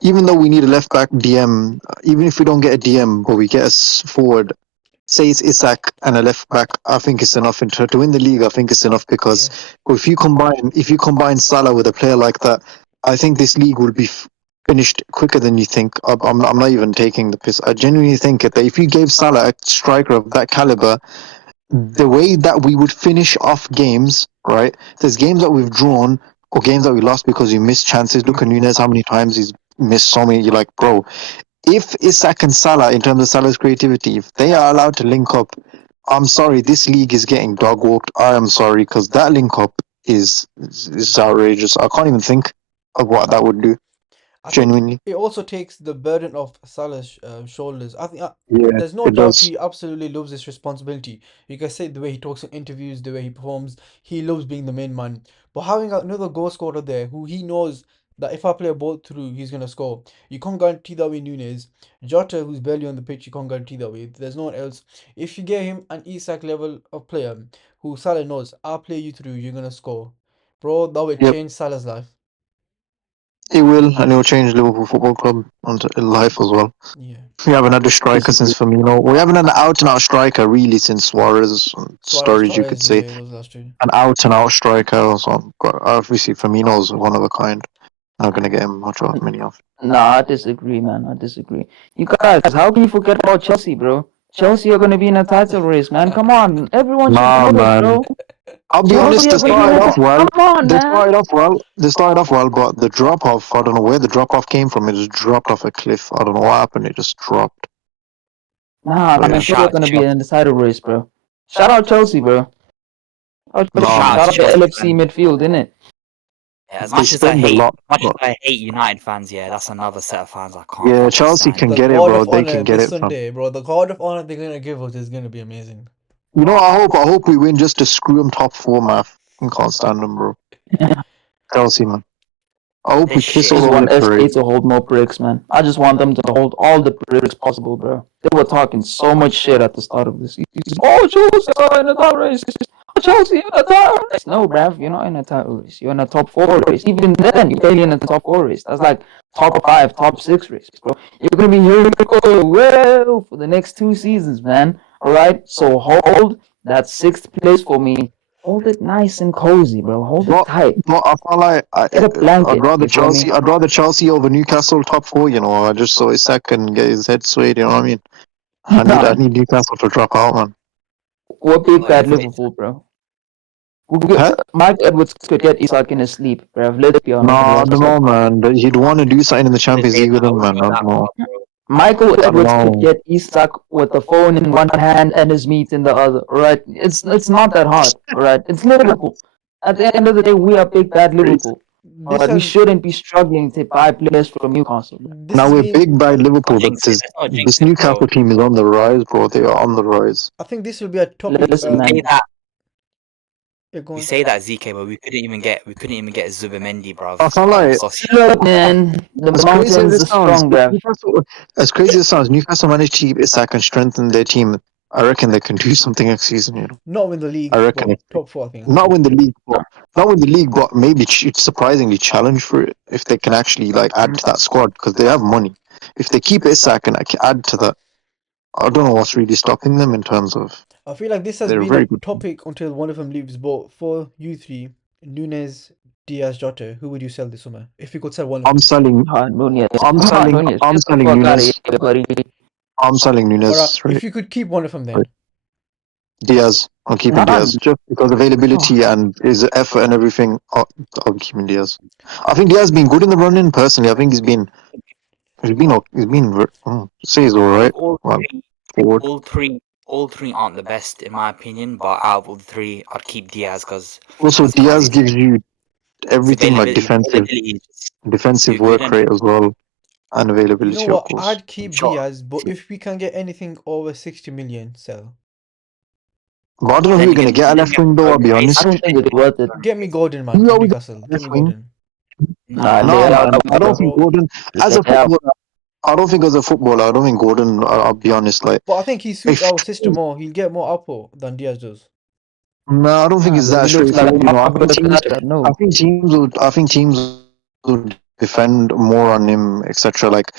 Even though we need a left back DM, even if we don't get a DM, but we get a forward, say it's Isak and a left back, I think it's enough. To win the league, I think it's enough because Yes. if you combine Salah with a player like that, I think this league will be finished quicker than you think. I'm not even taking the piss. I genuinely think that if you gave Salah a striker of that caliber, the way that we would finish off games, right? There's games that we've drawn or games that we lost because we missed chances. Look at Nunez, how many times he's missed so many. You're like, bro, if Isak and Salah, in terms of Salah's creativity, if they are allowed to link up, I'm sorry, this league is getting dog walked. I am sorry because that link up is outrageous. I can't even think of what that would do. I think Genuinely, it also takes the burden off Salah's shoulders. I think yeah, there's no it doubt does. he absolutely loves this responsibility. You can say the way he talks in interviews, the way he performs, he loves being the main man. But having another goal scorer there who he knows that if I play a ball through, he's gonna score. You can't guarantee that with Nunes. Jota, who's barely on the pitch, you can't guarantee that with. There's no one else. If you get him an Isak level of player who Salah knows, I'll play you through, you're gonna score. Bro, that would Yep, change Salah's life. it will, and it will change Liverpool Football Club onto life as well. Yeah. We haven't had a striker Disagree. since Firmino. We haven't had an out and out striker really since Suarez. Suarez, Storage, you could Torres, say. yeah, those last two. An out and out striker or something. But obviously, Firmino's one of a kind. Not going to get him many of. Nah, I disagree, man. I disagree. You guys, how can you forget about Chelsea, bro? Chelsea are gonna be in a title race, man. Come on, everyone should Nah, know this, man. bro. I'll be honest, Chelsea they are gonna be in started a off well. come on, They man. started off well. They started off well, but the drop off, I don't know where the drop off came from. It just dropped off a cliff. I don't know what happened. It just dropped. Nah, But man, yeah. Chelsea are Shout out to gonna be Chelsea. in the title race, bro. Shout out Chelsea, bro. Nah, Shout man. out Shout to out the Chelsea LFC fans. midfield, innit? Yeah, They spend a lot. as much as But I hate United fans, yeah, that's another set of fans I can't yeah, fucking Chelsea stand. can The get it, God bro. of They Honor can get this it, fam. Sunday, bro. The God of Honor they're gonna give us is gonna be amazing. You know, I hope we win just to screw them top four, man. I can't stand them, bro. Chelsea, man. I hope This we piss shit. all Just over the want SK parade. to hold more bricks, man. I just want them to hold all the bricks possible, bro. They were talking so much shit at the start of the season. Oh, Chelsea are in the title race. Oh, Chelsea in the title race. No, bruv, you're not in a title race. You're in a top four race. Even then, you're barely in a top four race. That's like top five, top six race, bro. You're gonna be here well for the next 2 seasons, man. All right. So hold that sixth place for me. Hold it nice and cozy, bro. Hold it But tight. but I feel like Get a I'd blanket. rather You feel me? Chelsea. I'd rather Chelsea over Newcastle top four. You know, I just saw Isak and get his head swayed. You know what I mean? I need Newcastle to drop out, man. We're big Like, bad if they, Liverpool, bro. We Huh? Mike Edwards could get Isak in his sleep, bro. Let's be No, I honest. don't know, man. He'd want to do something in the they Champions say League that, with I him, wouldn't man. go I don't that know. far, bro. Michael I don't Edwards could know. get Isak with the phone in one hand and his meat in the other. Right? It's not that hard. Right? It's Liverpool. At the end of the day, we are big bad Liverpool. All This right, we has shouldn't be struggling to buy players from Newcastle. Bro. this Now has we're been big bad Not Liverpool, but jinx it. Let's not jinx this it, Newcastle bro. team is on the rise, bro. They are on the rise. I think this will be a topic Listen, Say man. that. yeah, go You on. say that, ZK, but we couldn't even get Zubimendi, I bruv. feel Out of like Sociedad. Look, man, the as crazy as mountains it are sounds, strong, if bro. Newcastle, as crazy as it sounds, Newcastle managed to keep Isak and strengthen their team. I reckon they can do something next season. You know, Not win the I league, reckon but if top four, I think. not win the league, but not win the league, but maybe it's surprisingly challenge for it if they can actually like add to that squad because they have money. If they keep Isak and add to that, I don't know what's really stopping them in terms of I feel like this has they're a been a very good. topic until one of them leaves. But for you three, Nunes, Diaz, Jota, who would you sell this summer if you could sell one of I'm them? selling. Nunez. I'm selling. Nunez. I'm Get the selling fuck out of Nunes. here, buddy. I'm selling All right, Nunes. Right, if you could keep one of them, right. then Diaz. I'm keeping Nah, Diaz just because availability and his effort and everything. I'm keeping Diaz. I think Diaz been good in the run-in. Personally, I think say he's all I right. think all Well, three, forward. all three aren't the best in my opinion, but out of the three, I'd keep Diaz because, Also, as Diaz you said, gives you his everything like availability is just defensive too good, work and rate as well, and you know availability, of what? course. I'd keep shot. Diaz, but if we can get anything over 60 million, sell. But I don't know But who then you're gonna again, get a left wing though. I'll be I honest. don't think it's worth it. Get me Gordon, man, Who are from we Newcastle. Get left me wing? Gordon. Nah, nah, lay No, it out, man. I don't bro. think Bro, Gordon. As Lay a it out. footballer, I don't think as a footballer. I don't think Gordon. I'll be honest. Like but I think he suits if our system more. He'll get more output than Diaz does. no, I don't think Nah, it's bro. that He looks like straightforward. You know, Margaret Thatcher. No. I think teams will. defend more on him, etc. Like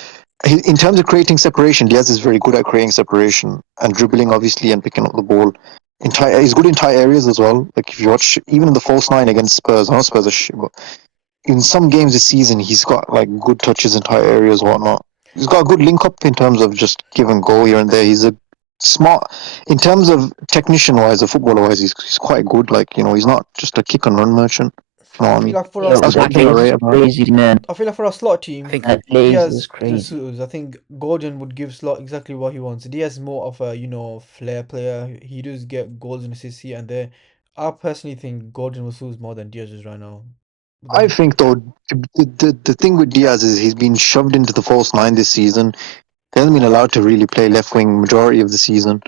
in terms of creating separation, Diaz is very good at creating separation and dribbling, obviously, and picking up the ball. He's good in tight areas as well. Like if you watch, even in the false nine against Spurs, I know Spurs are shit, but in some games this season, he's got like good touches in tight areas, whatnot. He's got a good link up in terms of just give and go here and there. He's a smart in terms of technician wise, or footballer wise. He's quite good. Like he's not just a kick and run merchant. You know what I I feel mean? like for Yo, us, That's one that thing I plays rate is about him. crazy, man. I feel like for our slot I team, think That plays is Diaz to crazy. suit us. I think Gordon would give Slot exactly what he wants. Diaz is more of a flair player. He does get goals and assists here and there. I personally think Gordon will suit us more than Diaz is right now. But I then think though the thing with Diaz is he's been shoved into the false nine this season. He hasn't been allowed to really play left wing majority of the season.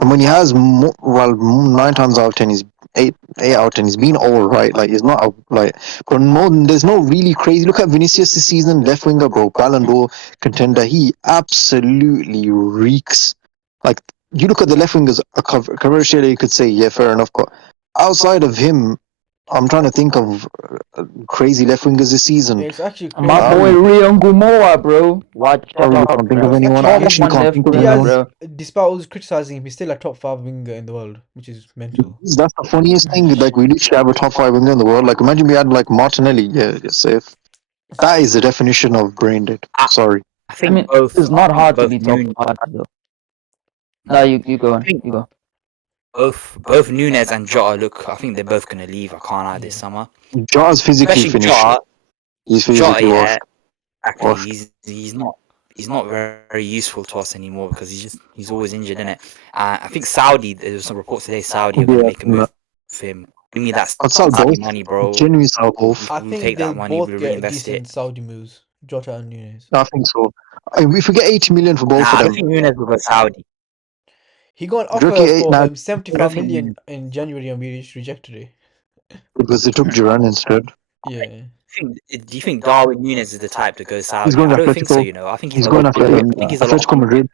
And when he has, well, 9 times out of 10, he's eight out of 10. He's been all right. Like he's not like, but there's no really crazy. Look at Vinicius this season, left winger, bro, Ballon d'Or contender. He absolutely reeks. Like you look at the left wingers, commercially you could say, yeah, fair enough. But outside of him, I'm trying to think of crazy left wingers this season. it's actually My crazy. boy Rion Gumoa, bro. Watch I really out, can't think bro. of It's anyone. actually I Top crazy. actually one can't left think of winger, anyone. Diaz, bro. despite us criticizing him, he's still a top five winger in the world, which is mental. That's the funniest thing. Like we literally have a top five winger in the world. Like imagine we had like Martinelli. Yeah, safe. That is the definition of brain dead. I, Sorry. I I think mean, both. it's I not think hard to both be top Nunes. five, though. No, you go I on. think You go. both Nunes and Jota look. I think they're both gonna leave. I can't lie this Yeah. summer. Jaw's physically Especially finished. Jota. He's Jota, physically yeah, washed. exactly. Washed. He's not very useful to us anymore because he's always injured, in it. I think Saudi. There's some reports today. Saudi are gonna Yeah. make a move for him. Give me that I'd sell Saudi both. money, bro. Genuinely sell both. I We'll think take they'll that money. both We'll get reinvest decent it. Saudi moves, Jota and Nunes. I think so. If we get 80 million for both Nah, of I don't them, think Nunes will go Saudi. He got an do you offer reckon eight for now? 75 million in January and we rejected it. Because they took Duran instead. Yeah. Do you think Darwin Nunes is the type to go He's Saudi? going I don't think so. Atletico. I think He's he's a going lot. Look at I him. think he's a lot Atletico hungry Madrid.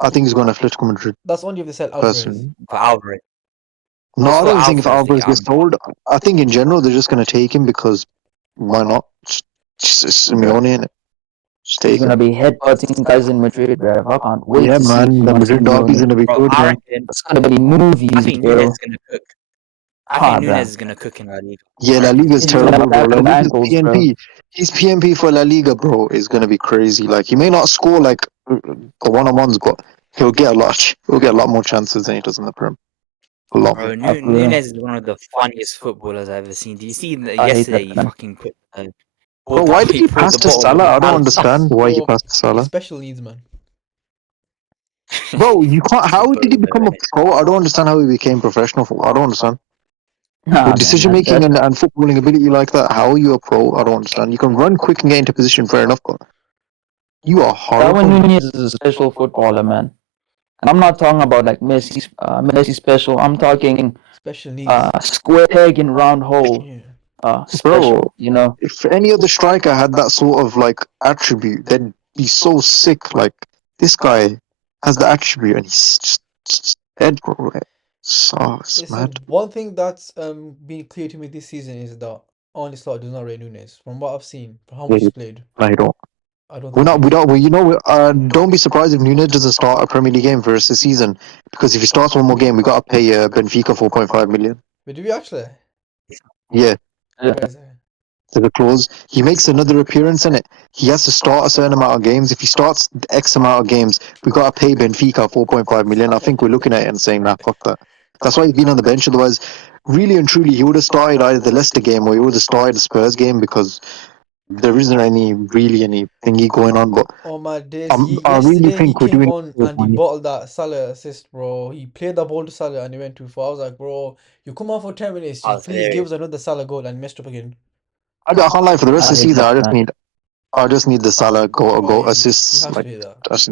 I think he's going Atletico Madrid. That's only if they sell Alvarez. Personally. for Alvarez. No, What's I for don't think if Alvarez? Alvarez gets sold, I think in general they're just going to take him because why not? Just Simeone in it. Just He's take gonna him. be headbutting guys in Madrid, bro. I can't wait Yeah, to see man. The Madrid derby's Simeone. going to be Bro, good, I man. reckon. It's gonna be I movies, think Nunes bro. is gonna cook. I Ah, think bro. Nunes is gonna cook in La Liga. Yeah, I La reckon Liga's he's He's gonna terrible, bro. back La up Liga's ankles, bro. PMP. His PMP for La Liga, bro, is going to be crazy. Like, he may not score like the one-on-ones, but he'll get a lot. He'll get a lot more chances than he does in the Prem. A lot more. Bro, I feel Nunes is one of the funniest footballers I've ever seen. Did you see that I hate yesterday? that He man. fucking put Bro, why did he he pulled pass the to bottom of Salah? his I don't pants. understand why he Bro, passed to he's Salah. special needs, man. Bro, you can't. How did he Both, become a innit? pro? I don't understand how he became professional. I don't understand. Nah, With man. decision making and footballing ability like that, how are you a pro? I don't understand. You can run quick and get into position, fair enough, but you are Darwin horrible. Nunez is a special footballer, man. And I'm not talking about like Messi special. I'm talking Special needs. square peg in round hole. Yeah. Special. Bro, You know. if any other striker had that sort of like attribute, they'd be so sick. Like this guy has the attribute and he's just dead, bro. It's mad. Listen, one thing that's been clear to me this season is that Arne Slot does not rate Nunes. From what I've seen, from how much he's played, I don't. I don't We're think he not. We does. don't. We, you know. Don't be surprised if Nunes doesn't start a Premier League game for us this season, because if he starts one more game, we gotta pay Benfica 4.5 million. But do we actually? Yeah, Yeah. Where is it? there's a clause. He makes another appearance in it. He has to start a certain amount of games. If he starts X amount of games, we gotta pay Benfica 4.5 million. I think we're looking at it and saying, nah, fuck that. That's why he's been on the bench. Otherwise, really and truly, he would have started either the Leicester game or he would have started the Spurs game because there isn't any thingy going on. But Oh my days! I really Yesterday he think we're came doing on it for and he money. bottled that Salah assist, bro. He played the ball to Salah and he went too far. I was like, bro, you come on for 10 minutes, Oh, just it's please give us hilarious. another Salah goal and messed up again. I can't lie for the rest I of the hate season. that man. I just need the Salah Oh go yeah, he assists. has Like to hear that. that's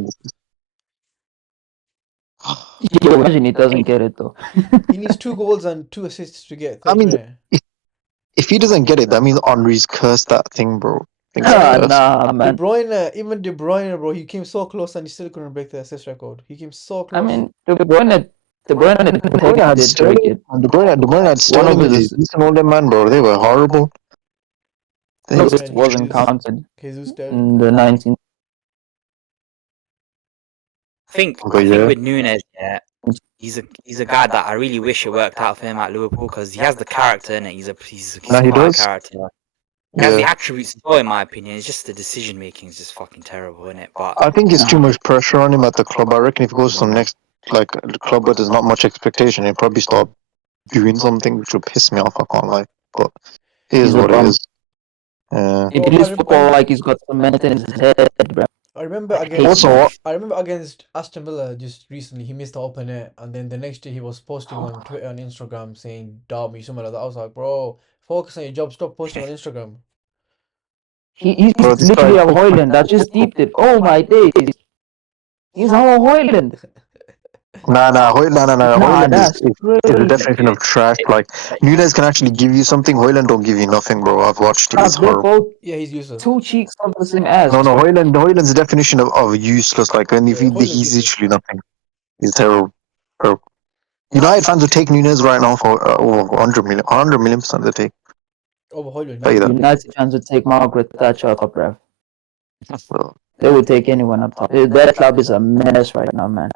Yo, imagine he doesn't get it though. He needs 2 goals and 2 assists to get I 30 mean, minutes. if he doesn't get it, that means Henri's cursed that thing, bro. Thing's I mean, cursed. Nah, De man. Bruyne, even De Bruyne, bro, he came so close and he still couldn't break the assist record. He came so I close. mean, De Bruyne De Bruyne had did break Sterling. it. De Bruyne had One of Sterling with his his decent old man, bro. They were horrible. No, think. this wasn't Jesus. counted Jesus dead. in the 19. But I think yeah, with Nunes, yeah, he's a guy that I really wish it worked out for him at Liverpool because he has the character in it. He's nah, he quite a does. character. He has the Yeah, attributes as well, in my opinion. It's just the decision making is just fucking terrible, isn't it? But I think it's too Nah, much pressure on him at the club. I reckon if he goes to the next like the club where there's not much expectation, he'll probably start doing something which will piss me off. I can't lie, but it is he's a what it bum. is. Yeah. He Bro, plays football like he's got cement in his head, bro. I remember I hate against Also, him. I remember against Aston Villa just recently he missed the open net and then the next day he was posting on Twitter and Instagram saying doubt me, something like that. I was like, bro, focus on your job, stop posting on Instagram. He's bro, this guy. literally a Hoyland. I just deeped it. Oh my days. He's our Hoyland. Nah. Nah, Hoyland that's is the crazy. definition of trash. Like Nunes can actually give you something. Hoyland don't give you nothing, bro. I've watched it. It's They're horrible. both Yeah, he's useless. two cheeks of the same ass. No, Hoyland's the definition of useless. Like when Yeah, Hoyland's he's useless. literally nothing. He's terrible. Terrible. United fans would take Nunes right now for over 100 million. 100 million percent they take. Over Hoyland, Tell you that. United fans would take Margaret Thatcher up top, bro. Bro. They would take anyone up top. Their club is a mess right now, man.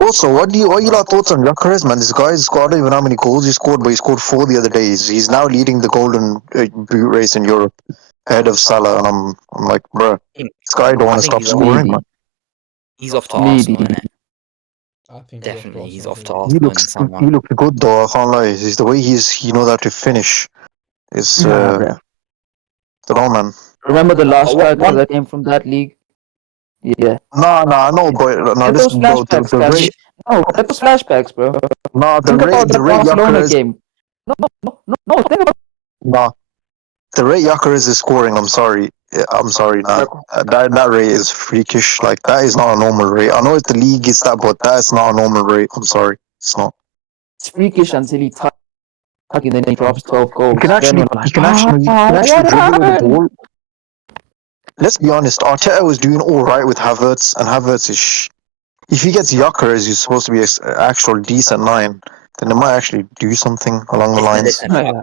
Also, what you lot thoughts on Gyökeres, man? This guy's got, I don't even know how many goals he scored, but he scored 4 the other day. He's now leading the golden boot race in Europe ahead of Salah, and I'm like, bro, this guy don't want to stop scoring, Needy. man. he's off to Needy. Arsenal, isn't it? I think Definitely, he's off to too. Arsenal in the summer. He looks good though. I can't lie. He's the way he knows how to finish. Is Nah, bro. the know, man. Remember the last But striker one- that came from that league? Yeah. Nah, I know, but no, Get this those bro, flashbacks, the Cash. rate, No, get those flashbacks, bro. nah, Think about the Barcelona Gyökeres, game. No. Think about nah, the rate Gyökeres is scoring. I'm sorry, nah. That rate is freakish. Like that is not a normal rate. I know it's the league is that, but that's not a normal rate. I'm sorry, it's not. it's freakish until he tuck and then he drops 12 goals. You can actually, Then you can actually what dribble with the happened? ball. Let's be honest, Arteta was doing all right with Havertz, and Havertz is. If he gets Gyökeres, who's supposed to be an actual decent 9, then they might actually do something along the lines. Listen,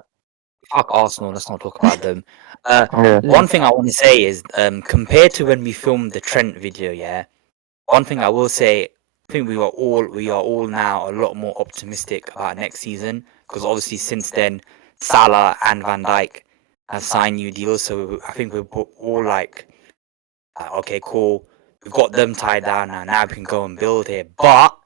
fuck Arsenal. Let's not talk about them. Yeah. One thing I want to say is, compared to when we filmed the Trent video, yeah. One thing I will say, I think we are all now a lot more optimistic about next season because obviously since then Salah and Van Dijk have signed new deals, so I think we're all like, okay, cool, we've got them tied down now. Now we can go and build here. But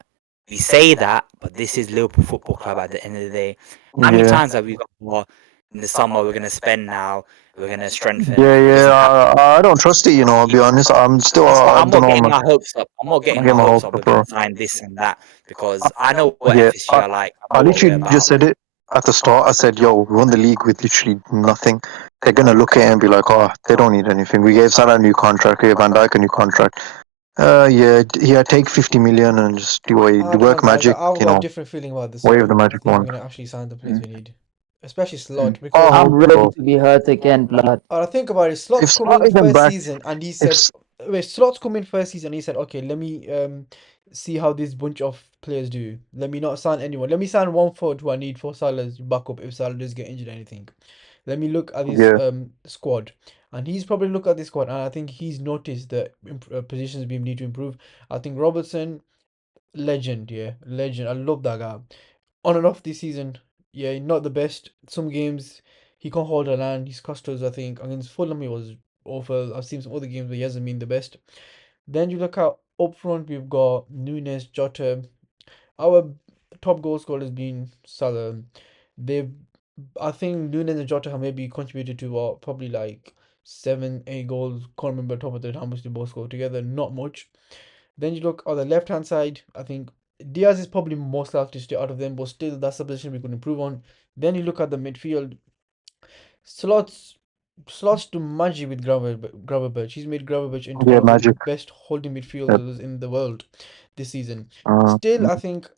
we say that, but this is Liverpool Football Club at the end of the day. How many times have we got more in the summer? We're gonna spend now. We're gonna strengthen. I don't trust it. I'll be honest. I'm still. I I'm don't not know. getting my hopes up. I'm not getting Get my my hopes hopes up. up, We're gonna bro. sign this and that because I know what Yeah, FSG are like. I I know what we're literally about. just said it at the start. I said, "Yo, we won the league with literally nothing." They're gonna look at it and be like, "Oh, they don't need anything. We gave Salah a new contract. We gave Van Dijk a new contract. Yeah. Take 50 million and just do I don't know, work guys. magic. I've got a different feeling about this Wave the summer. I magic think we're wand." gonna actually sign the players we need, especially Slot I because. I'm hope ready so. to be hurt again, blood. I think about it. Slot's If come Slot in isn't first back, season, and he if said, S- "Wait, Slot's come in first season." He said, "Okay, let me see how this bunch of players do. Let me not sign anyone. Let me sign one forward who I need for Salah's backup if Salah does get injured or anything. Let me look at this yeah, squad." And he's probably looked at this squad, and I think he's noticed the positions we need to improve. I think Robertson, legend, yeah, legend. I love that guy. On and off this season, yeah, not the best. Some games he can't hold a line. He's cost us, I think. Against Fulham, he was awful. I've seen some other games where he hasn't been the best. Then you look at up front, we've got Nunes, Jota. Our top goal scorer has been Salah. They've, I think Nunes and Jota have maybe contributed to what, probably like 7, 8 goals. Can't remember top of the head how much they both scored together. Not much. Then you look on the left hand side, I think Diaz is probably most likely to stay out of them, but still that's a position we could improve on. Then you look at the midfield, slots to magic with Gravenberch. He's made Gravenberch into one of the magic. best holding Yep. midfielders in the world this season. Uh, Still, I think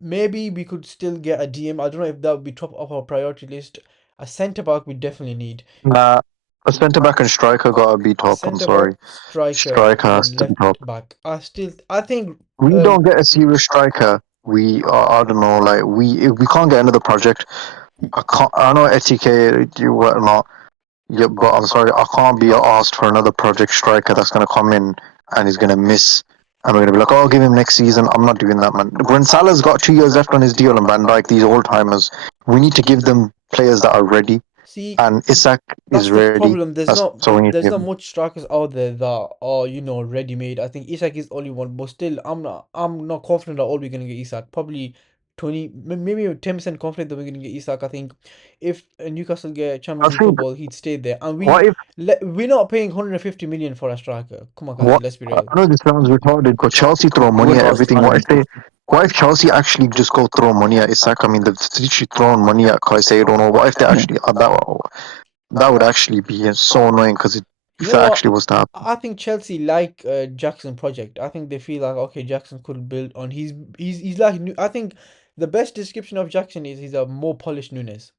maybe we could still get a DM. I don't know if that would be top of our priority list. A centre back we definitely need. nah, a centre back and striker gotta be top. I'm Centre sorry. back, striker, Striker and has then to be top. left back. I think We don't get a serious striker. I don't know, like we can't get another project. I know Etike, whatnot, Yeah, but I'm sorry, I can't be asked for another project striker that's gonna come in and he's gonna miss. And we're gonna be like, oh, give him next season. I'm not doing that, man. When Salah's got 2 years left on his deal, and Van Dijk, these old timers, we need to give them players that are ready. See, And Isak that's is the ready. problem. That's so we need to There's give not him. much strikers out there that are ready made. I think Isak is only one, but still, I'm not confident at all we're gonna get Isak. Probably 20, maybe 10% confident that we're gonna get Isak. I think if Newcastle get I Champions League think football, he'd stay there. And what if we're not paying 150 million for a striker. Come on, guys, what let's be I real. know this sounds retarded, but Chelsea throw It money would at cost everything. What if Chelsea actually just go throw money at Isak? I mean, they've literally thrown money at Caicedo. No, what if they actually that would actually be so annoying because You if know that what? actually was to happen. I think Chelsea like Jackson project. I think they feel like okay, Jackson could build on. He's like I think the best description of Jackson is he's a more polished Nunes.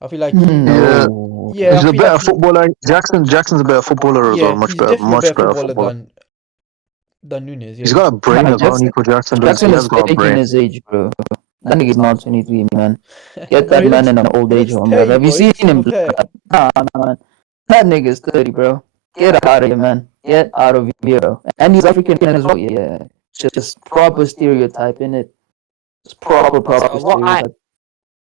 I feel like Yeah, No. yeah, I he's a feel like better footballer. Jackson's a better footballer as yeah, well. Much he's better, definitely a much better better footballer footballer. than Nunes. He's Yeah, got a brain as well. Jackson, Nico Jackson does. He Jackson has is got a faking brain. his age, bro. That nigga's not 23, man. Get bro, that man in an old he age looks home, bro. 30, Have you bro. He seen looks him? over 30. Nah, man. That nigga's 30, bro. Get out of here, man. Get out of here, bro. And he's African as well, yeah. Just proper stereotype in it. Just proper So stereotype.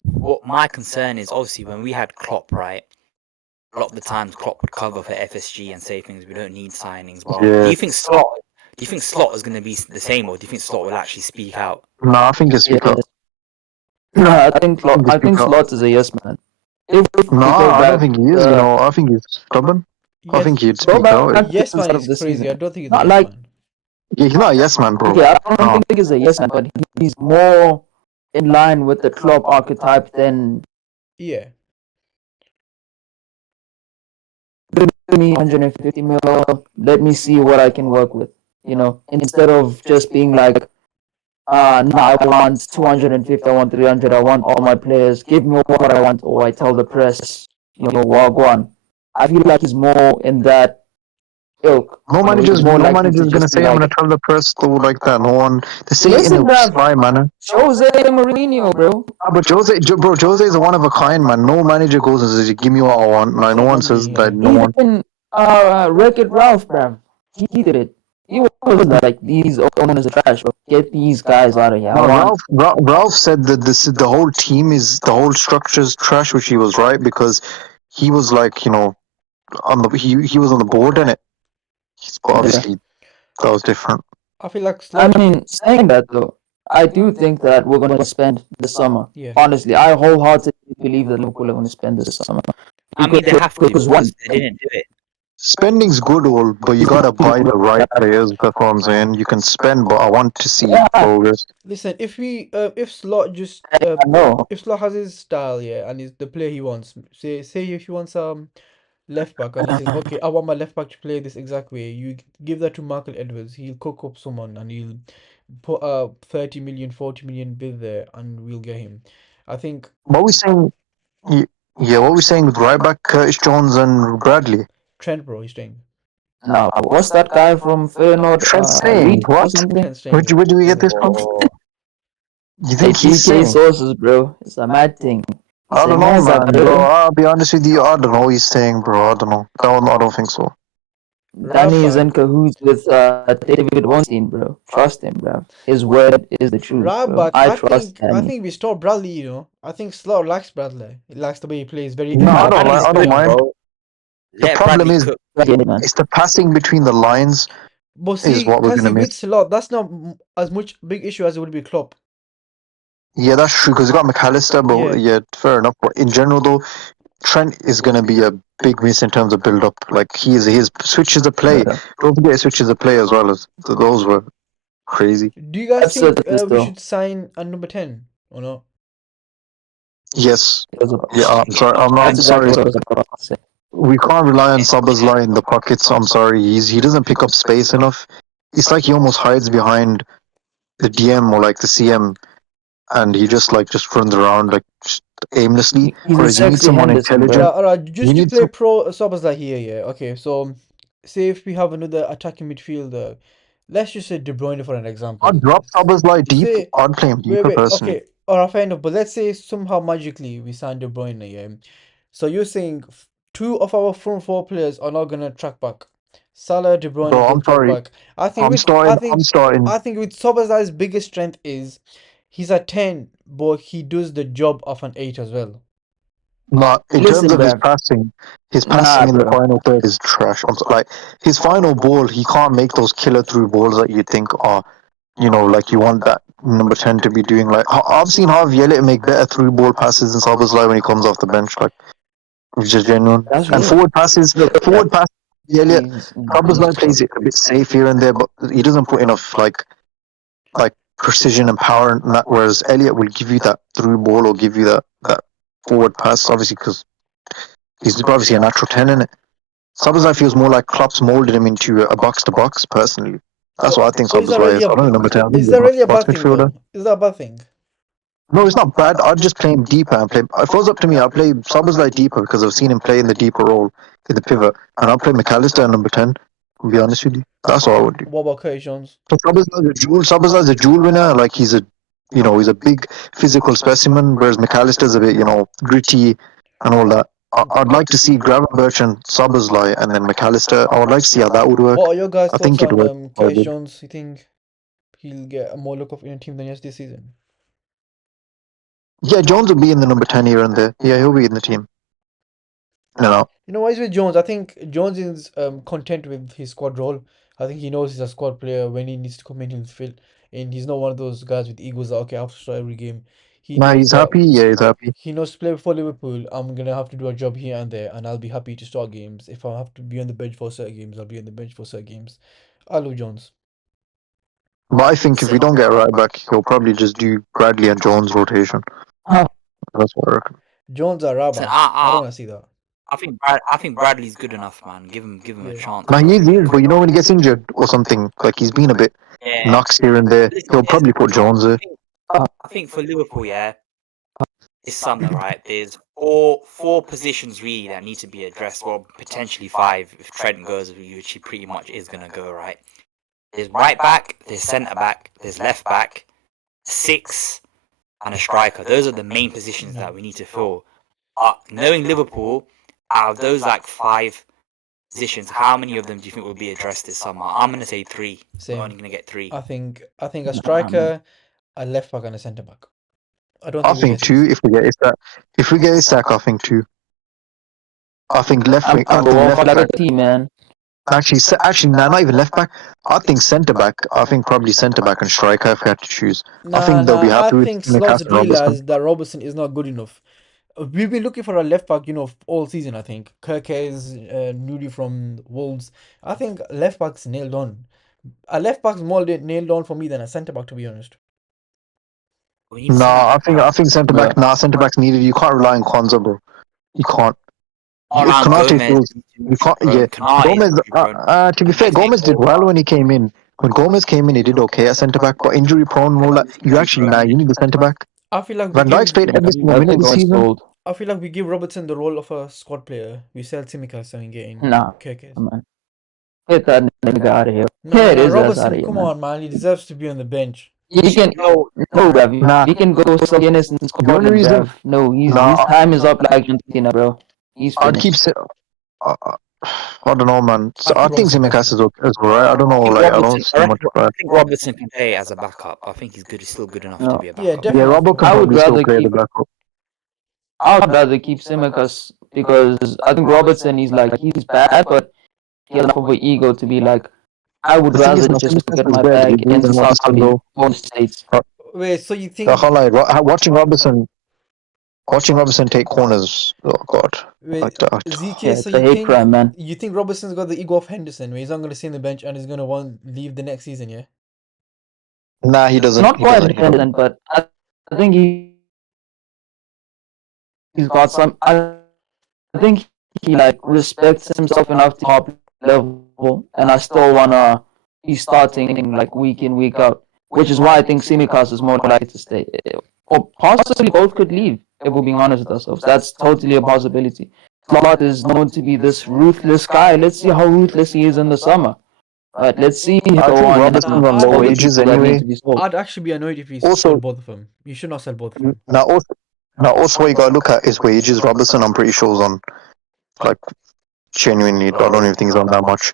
what my concern is obviously when we had Klopp, right? A lot of the times Klopp would cover for FSG and say things we don't need signings. But Yeah. do you think Slot is going to be the same, or do you think Slot will actually speak out? No, I think he'll Yeah. speak up. Nah, I think he'll I think speak up. Slots is a yes man. If No, we go I don't back, think he is. I think he's stubborn. I think Yes, he'd go speak out. back to yes the man start is of the crazy. I season. don't think he's a Not yes like man. Yeah, he's not a yes man, bro. okay, I don't No. think he's a yes man, but he's more in line with the club archetype than Yeah, give me 150 mil. Let me see what I can work with. Instead of just being like, no, I want 250, I want 300, I want all my players. Give me what I want, or I tell the press, well, go on. I feel like he's more in that ilk. He's more No likely to manager's gonna just be say I'm gonna like, tell the press though like that. No one. They say it in listen, a bruv, sly manner. Jose Mourinho, bro. But Jose is a one of a kind man. No manager goes and says, "Give me what I want." Like no one exactly. says that. Yeah. No one. Even Wreck-It Ralph, bruv. He did it. He was like, these owners are trash, bro. Get these guys out of here. I No, want. Ralph said that the whole team is the whole structure's trash, which he was right because he was like on the he was on the board in it. But Yeah. obviously that was different. I feel like I Slot. mean, saying that though, I do think that we're going to spend this summer. Yeah, Honestly, I wholeheartedly believe that Liverpool are going to spend this summer. I mean, they have to Because one, because they didn't do it. Spending's good, all, but you gotta buy the right players. That's what I'm saying. You can spend, but I want to see yeah, progress. listen. If Slot just I know. if Slot has his style, yeah, and is the player he wants, say if he wants left back, and he says, okay, I want my left back to play this exact way. You give that to Michael Edwards, he'll cook up someone, and he'll put a 30 million, 40 million bid there, and we'll get him. I think What we saying? Yeah, what we saying with right back Curtis Jones and Bradley? Trent, bro, he's staying. Now, what's that guy from Feyenoord? Trent saying Reed or what? something? Trent staying, bro. Where do we get Trent this staying. from? Oh, You Hey, think he's DK saying? sources, bro. It's a mad thing. He I said, don't know, "Man's man, out bro. there." I'll be honest with you. I don't know what he's saying, bro. I don't know. That one, I don't think so. Danny is in Right cahoots with David Weinstein, bro. Trust him, bro. His word is the truth, right bro. back. I trust I Danny. think we stole Bradley. I think Slot likes Bradley. He likes the way he plays. Very No, I no, very don't like. Bradley's I don't good, independent. mind. bro. The Let problem Bradley is, cook. Yeah, man. it's the passing between the lines But is see, what we're gonna passing with miss. Slot, that's not as much big issue as it would be Klopp. Yeah, that's true because you got McAllister, but Yeah. yeah, fair enough. But in general, though, Trent is gonna be a big miss in terms of build up. Like his switches of play. Yeah. Don't forget his switches of play as well as those were crazy. Do you guys I've said think this we though. should sign a number 10 or not? Yes. Because Yeah. I'm sorry. that's I'm sorry. exactly what I was about to say. We can't rely on Sabazlai in the pockets. I'm sorry. He doesn't pick up space enough. It's like he almost hides behind the DM or like the CM, and he just runs around like just aimlessly. He's a Whereas you need sexy someone Henderson, intelligent. bro. Alright, You just to need play some. pro subs like here, yeah. Okay, so say if we have another attacking midfielder, let's just say De Bruyne for an I'd example. drop Sabazlai deep. Say I'd play him wait, deeper wait, personally. okay, alright, fair enough. But let's say somehow magically we sign De Bruyne, yeah. So you're saying two of our front four players are not gonna track back. Salah, De Bruyne Bro, I'm both track sorry. back. I think I'm with starting. I think I'm starting. I think with Soboslai's biggest strength is he's a 10, but he does the job of an 8 as well. Not in terms Listen, of bruv. his Nah, passing in the bro. final third is trash. Like his final ball, he can't make those killer through balls that you think are, like you want that number 10 to be doing. Like I've seen Harvey Elliott make better through ball passes than Szoboszlai when he comes off the bench. Like which is genuine. That's And true. Look, forward passes, Elliott, he's Szoboszlai plays it a bit safe here and there, but he doesn't put enough like precision and power in that. Whereas Elliott will give you that through ball or give you that forward pass, obviously because he's obviously a natural 10 in it. Szoboszlai feels more like Klopp's molded him into a box to box. Personally, that's what I think But is that Szoboszlai really is. a I don't know number 10. I think is he's that a really a box bad thing midfielder. though? Is that a bad thing? No, it's not bad. I'd just play him deeper and play. If it was up to me, I'd play Szoboszlai deeper because I've seen him play in the deeper role in the pivot, and I'll play McAllister at number 10. To be honest with you, that's what I would do. What about Curtis Jones? So Szoboszlai's a jewel winner. Like he's a big physical specimen, whereas McAllister's a bit, gritty and all that. I'd like to see Gravenberch and Szoboszlai and then McAllister. I would like to see how that would work. What are your guys' I thoughts think it on would. Curtis Jones? You think he'll get more look of in a team than yes this season? Yeah, Jones will be in the number 10 here and there. Yeah, he'll be in the team. You know, what is with Jones? I think Jones is content with his squad role. I think he knows he's a squad player. When he needs to come in, he'll fill. And he's not one of those guys with egos that, okay, I have to start every game. He Nah, knows he's that happy. Yeah, he's happy. he knows to play for Liverpool. I'm gonna have to do a job here and there, and I'll be happy to start games. If I have to be on the bench for certain games, I'll be on the bench for certain games. I love Jones. But I think if we don't get a right back, he'll probably just do Bradley and Jones rotation. Huh. That's what I reckon. Jones are Listen, Rabba. I don't want to see that. I think Bradley's good enough, man. Give him a Yeah. chance. Nah, he is, but when he gets injured or something, like he's been a bit Yeah. knocks here and there, Listen, he'll probably put Jones there. I think for Liverpool, yeah, this summer, right? There's four positions really that need to be addressed. Well, potentially five if Trent goes, which he pretty much is gonna go, right? There's right back, there's centre back, there's left back, 6, and a striker. Those are the main positions that we need to fill. Knowing Liverpool, out of those like 5 positions, how many of them do you think will be addressed this summer? I'm gonna say 3. Same. We're only gonna get 3. I think a Nah, striker, a left back, and a centre back. I don't I think we think get 2 6. if we get Isak. If we get Isak, I think 2. I think left I'm wing. I gonna think go left off like back. a team, man. Actually, nah, not even left back. I think centre back. I think probably centre back and striker if we had to choose. I think they'll be I happy with think Simicast Slots and Robertson. realized that Robertson is not good enough. We've been looking for a left back, all season. I think Kirkes, newly from Wolves. I think left back's nailed on. A left back's more nailed on for me than a centre back, to be honest. We need centre Nah, back. I think centre back. Nah, centre back's needed. You can't rely on Kwanzaa, bro. You can't. If Around Konate Gomez, feels, you can't. Yeah, Gomez. To be fair, Gomez did well when he came in. When Gomez came in, he did okay at centre back, but injury prone and all that. You need the centre back. I feel like we Van Dijk's give played every single I minute think this Gomez season. cold. I feel like we give Robertson the role of a squad player. We sell Tsimikas and get in Nah, Kirkes. man. Get that nigga out of here. No, Get his ass out Robertson, of here, come man. on, man. He deserves to be on the bench. He can no, bruv. Nah. We can go sell Guinness in The only Scotland, reason, bruv. No, his nah, time is up like Argentina, bro. He's I'd finished. keep. Uh, I don't know, man. So I I keep think Robertson Simicast is okay as well, right? I don't know, like I don't see much of I that. think Robertson can play as a backup. I think he's good. He's still good enough to No. be a Yeah, backup. definitely. Yeah, Robert can I would probably still rather play the keep. backup. I'd rather keep Simicas because I think Robertson he's bad, but he has enough of an ego to be like, I would The thing is, rather now just Simicast get is my great. bag He's and in start Robertson, studying bro. most states. Wait, so you I think? can't lie. Watching Robertson take corners. Oh God, Wait, like that. ZK, Yeah, so it's a hate crime, man. you think Robertson's got the ego of Henderson, where he's not going to stay on the bench and he's going to want leave the next season, yeah? Nah, he doesn't. Not He quite doesn't. He doesn't. independent, but I think he's got some. I think he like respects himself enough to top level, and I still wanna be starting like week in week out, which is why I think Simicas is more likely to stay, or possibly both could leave. If we're being honest with ourselves, that's totally a possibility. Slot is known to be this ruthless guy. Let's see how ruthless he is in the summer. Right, let's see him I go think on and Robertson's Nah, on low all the wages people that need anyway. to be sold. I'd actually be annoyed if he Also- sold both of them. You should not sell both of them. Now also what you gotta look at is wages. Robertson, I'm pretty sure, is on Like genuinely, I don't even think he's on that much.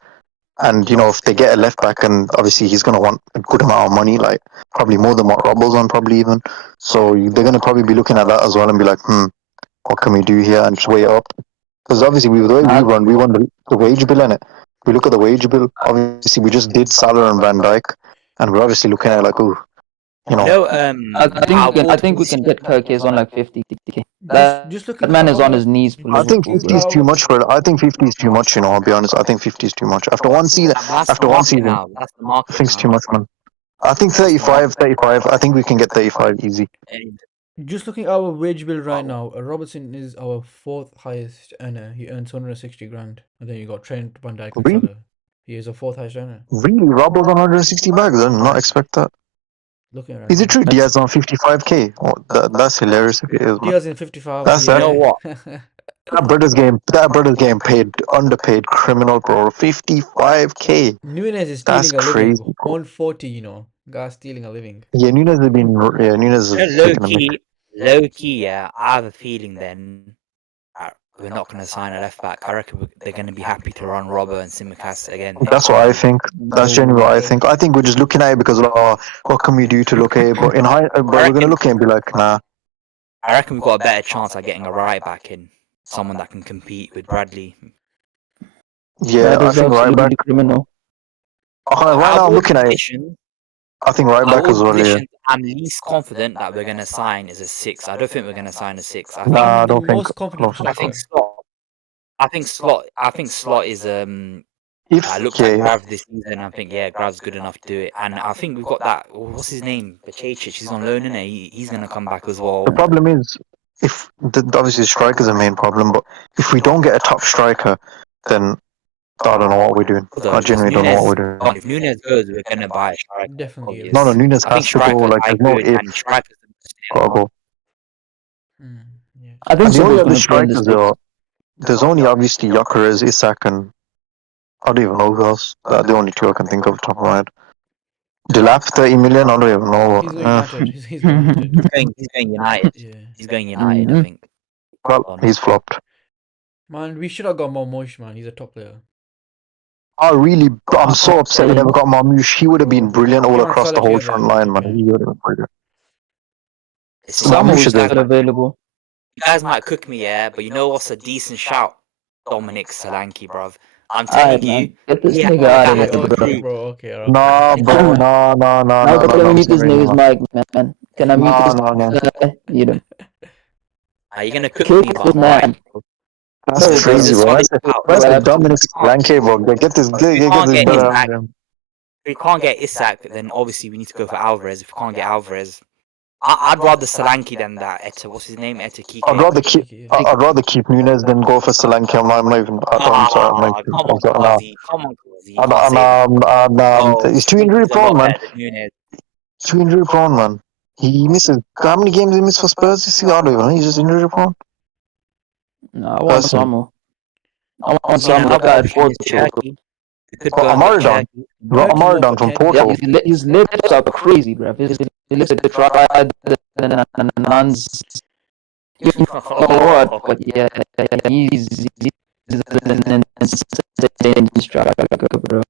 And if they get a left back, and obviously he's gonna want a good amount of money, like probably more than what Robbo's on, probably even. So they're gonna probably be looking at that as well and be like, what can we do here and just weigh it up? Because obviously the way we run the wage bill in it. We look at the wage bill. Obviously, we just did Salah and Van Dijk, and we're obviously looking at it like, ooh, You know, I think we can get Kirkes on like 50k. Just That looking man at is on our his knees for I think Liverpool, 50 bro. is too much for. I think 50 is too much. I'll be honest. I think 50 is too much. After one season, that's the market now. That's the I market think it's now. too much, man. I think 35. I think we can get 35 easy. And Just looking at our wage bill right now, Robertson is our fourth highest earner. He earns 160 grand, and then you got Trent, Van Dijk, and Really, Salah. He is a fourth highest earner. really, Robbo's on 160 bags. I did not expect that. Looking at it right Is it now, true? Diaz on 55k. Oh, that's hilarious. If it is, man. Diaz in 55. That's you know what? That brother's game paid underpaid criminal, bro. 55k. Nunes is That's stealing a living. crazy, bro. 140, Guy's stealing a living. Yeah, Nunes is taking a mick. Low key, yeah. I have a feeling then we're not going to sign a left back. I reckon they're going to be happy to run Robbo and Simicast again. That's what I think. That's genuinely what I think. I think we're just looking at it because what can we do to look at it? But we're gonna look at it and be like, nah. I reckon we've got a better chance at getting a right back in, someone that can compete with Bradley. Yeah, I think right back. Criminal. Right now, I'm looking at it. I think right back as well. Yeah. I'm least confident that we're going to sign is a 6. I don't think we're going to sign a 6. I Nah, I don't think. most confident striker. I think Slot is I looked at Grav this season. I think Grav's good enough to do it, and I think we've got that. What's his name? Bacic. He's on loan, isn't he? He's gonna come back as well. The problem is, if obviously striker's a main problem, but if we don't get a top striker, then I don't know what we're doing. I genuinely don't know what we're doing. If Nunes goes, we're gonna buy a striker. Definitely. Yes. No, Nunes I think has to go. Like there's no if. Gotta go. Yeah. I think And the only other someone's gonna play in strikers this are there's only obviously Gyökeres, Isak, and I don't even know who else. The only two I can think of off the top of my head. Delap 30 million. I don't even know. He's going United. He's going United. He's going United. Yeah. He's going United. I think. Well, he's flopped. Man, we should have got Marmoush, man. He's a top player. I'm so upset we never got Marmoush. He would have been brilliant all Him and across Salah the whole together front would have line, been man. great. He would have been brilliant. Someone Marmoush who's is still available. You guys might cook me, but you know what's a decent shout? Dominic Solanke, bruv. I'm telling you. Get this nigga out of here, bro. Okay, bro. Okay. Nah, bro. Nah. Now can we meet this nigga's mic, man? Can I meet this No. Meet him. You're gonna cook Kill me, this but man. That's crazy, bro. That's the Dominic Solanke, bro. Get this better out of him. If we can't get Isak, then obviously we need to go for Alvarez. If we can't get Alvarez, I'd rather Solanke than that. What's his name? Kike. I'd rather keep Nunes than go for Solanke. I'm not even. Come on, Quasi. He's too injury prone, man. Too injury prone, man. He misses. How many games he missed for Spurs this year? I don't even know. He's just injury prone. No, I want Samu. That guy at Porto. Amaridon from Porto. Yeah, his lips are crazy, bro. His lips are tried, the nuns. You know what? But yeah, he's an insane striker, bro.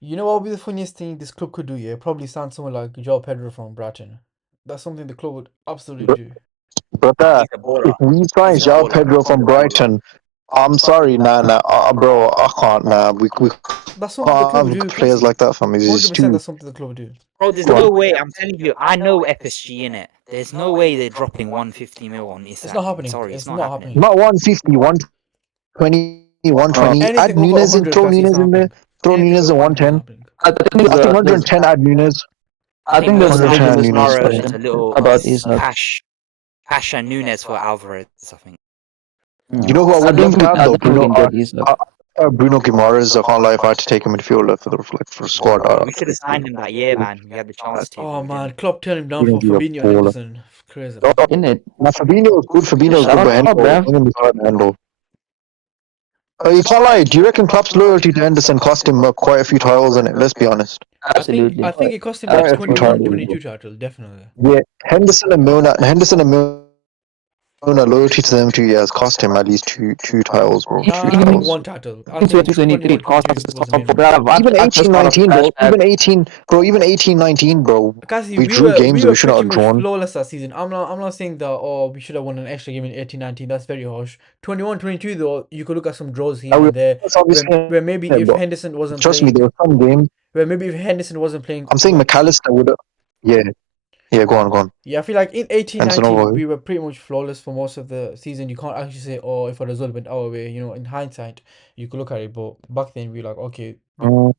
You know what would be the funniest thing this club could do? Yeah, probably sign someone like João Pedro from Brighton. That's something the club would absolutely do. But if we sign João Pedro from Brighton, I'm sorry, bro, I can't, we That's something the club would do. Players like that for me. 100% that's something the club would do. Bro, there's no way. I'm telling you, I know FSG in it. There's no way they're dropping 150 mil on Isak. It's not happening. Sorry, it's not happening. Not 150, 120, 120. Add Nunes and throw Nunes in there. Throw Nunes at 110. I think 110 add Nunes. I think there's a a misconception about Isak. Cash and Nunes for Alvarez, I think. You know who I would love to have though? Bruno Guimaraes. I can't lie, if I had to take him midfielder for squad. We should have signed him that year, man. We had the chance to. Oh man, Klopp turned him down for Fabinho and Henderson. Crazy. In it. Fabinho was good. Fabinho was good, but Hendo. You can't lie. Do you reckon Klopp's loyalty to Henderson cost him quite a few titles in it? Let's be honest. Absolutely. I think it cost him like 21, 22 titles, definitely. Yeah, Henderson and Milner loyalty to them 2 years cost him at least two titles, bro. Two Nah, I think titles. one title. I In think 2023, it cost 21-22 us the was the top main four. one. Bruv, Even I just 18, got a 19, bro. flashback. Even 18, 19, bro. Kasi We we drew were games that we should pretty not have much drawn. flawless that season. I'm not saying that we should have won an extra game in 18-19. That's very harsh. 21-22 though, you could look at some draws here and there That's obviously, where maybe yeah, if but Henderson wasn't trust me, playing, there were some games. I'm saying well, McAllister would have. Yeah, yeah. Go on. yeah, I feel like in 18 Henderson 19 over. we were pretty much flawless for most of the season. You can't actually say, oh, if a result went our way, in hindsight, you could look at it, but back then we were like, okay,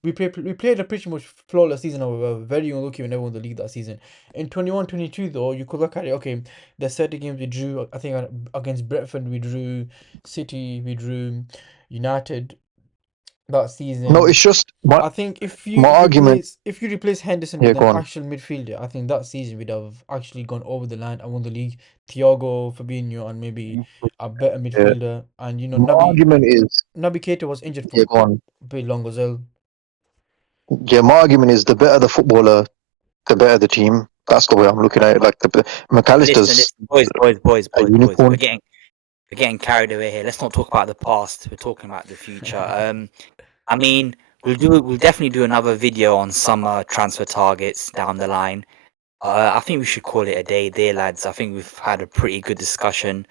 we played a pretty much flawless season, and we were very unlucky when we won the league that season. In 21-22 though, you could look at it, okay, there's certain games we drew. I think against Brentford we drew, City we drew, United that No, season. it's just my I think my argument. if you replace Henderson Yeah, with an go on. actual midfielder, I think that season we'd have actually gone over the line and won the league. Thiago, Fabinho, and maybe a better Yeah. midfielder. And My argument is. Naby Keita was injured for Yeah, go on. a bit long as well. Yeah, my argument is the better the footballer, the better the team. That's the way I'm looking at it. Like McAllister's Listen, boys. a unicorn. We're getting carried away here. Let's not talk about the past. We're talking about the future. I mean, we'll definitely do another video on summer transfer targets down the line. I think we should call it a day there, lads. I think we've had a pretty good discussion.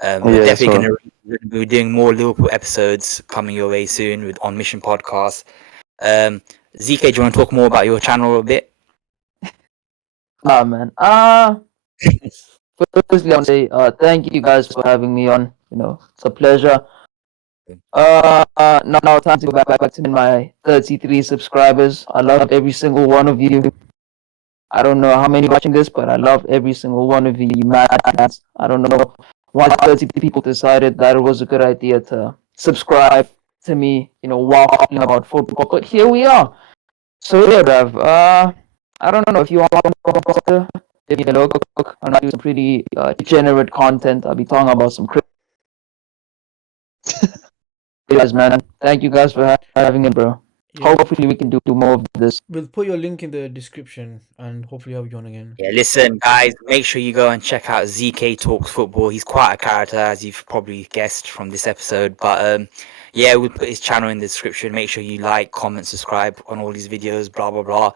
We're Yeah, definitely so gonna be doing more Liverpool episodes coming your way soon on Mission Podcast. ZK, do you want to talk more about your channel a bit? Nah, man. Firstly, I want to say thank you guys for having me on. It's a pleasure. Now time to go back to my 33 subscribers. I love every single one of you. I don't know how many watching this, but I love every single one of you. You mad. I don't know why 30 people decided that it was a good idea to subscribe to me, while talking about football. But here we are. So yeah, bruv. I don't know if you want to, if you know, I'm not doing some pretty degenerate content. I'll be talking about some crazy guys, man. Thank you guys for having me, bro. Yeah, Hopefully we can do more of this. we'll put your link in the description and hopefully have you on again. Yeah, listen, guys, make sure you go and check out ZK Talks Football. He's quite a character, as you've probably guessed from this episode. But yeah, we'll put his channel in the description. Make sure you like, comment, subscribe on all these videos, blah blah blah.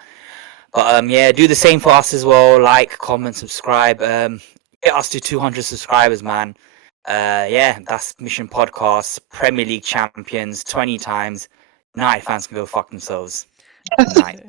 But yeah, do the same for us as well. Like, comment, subscribe. Get us to 200 subscribers, man. Yeah, that's Mission Podcast. Premier League champions 20 times. United fans can go fuck themselves. Good night.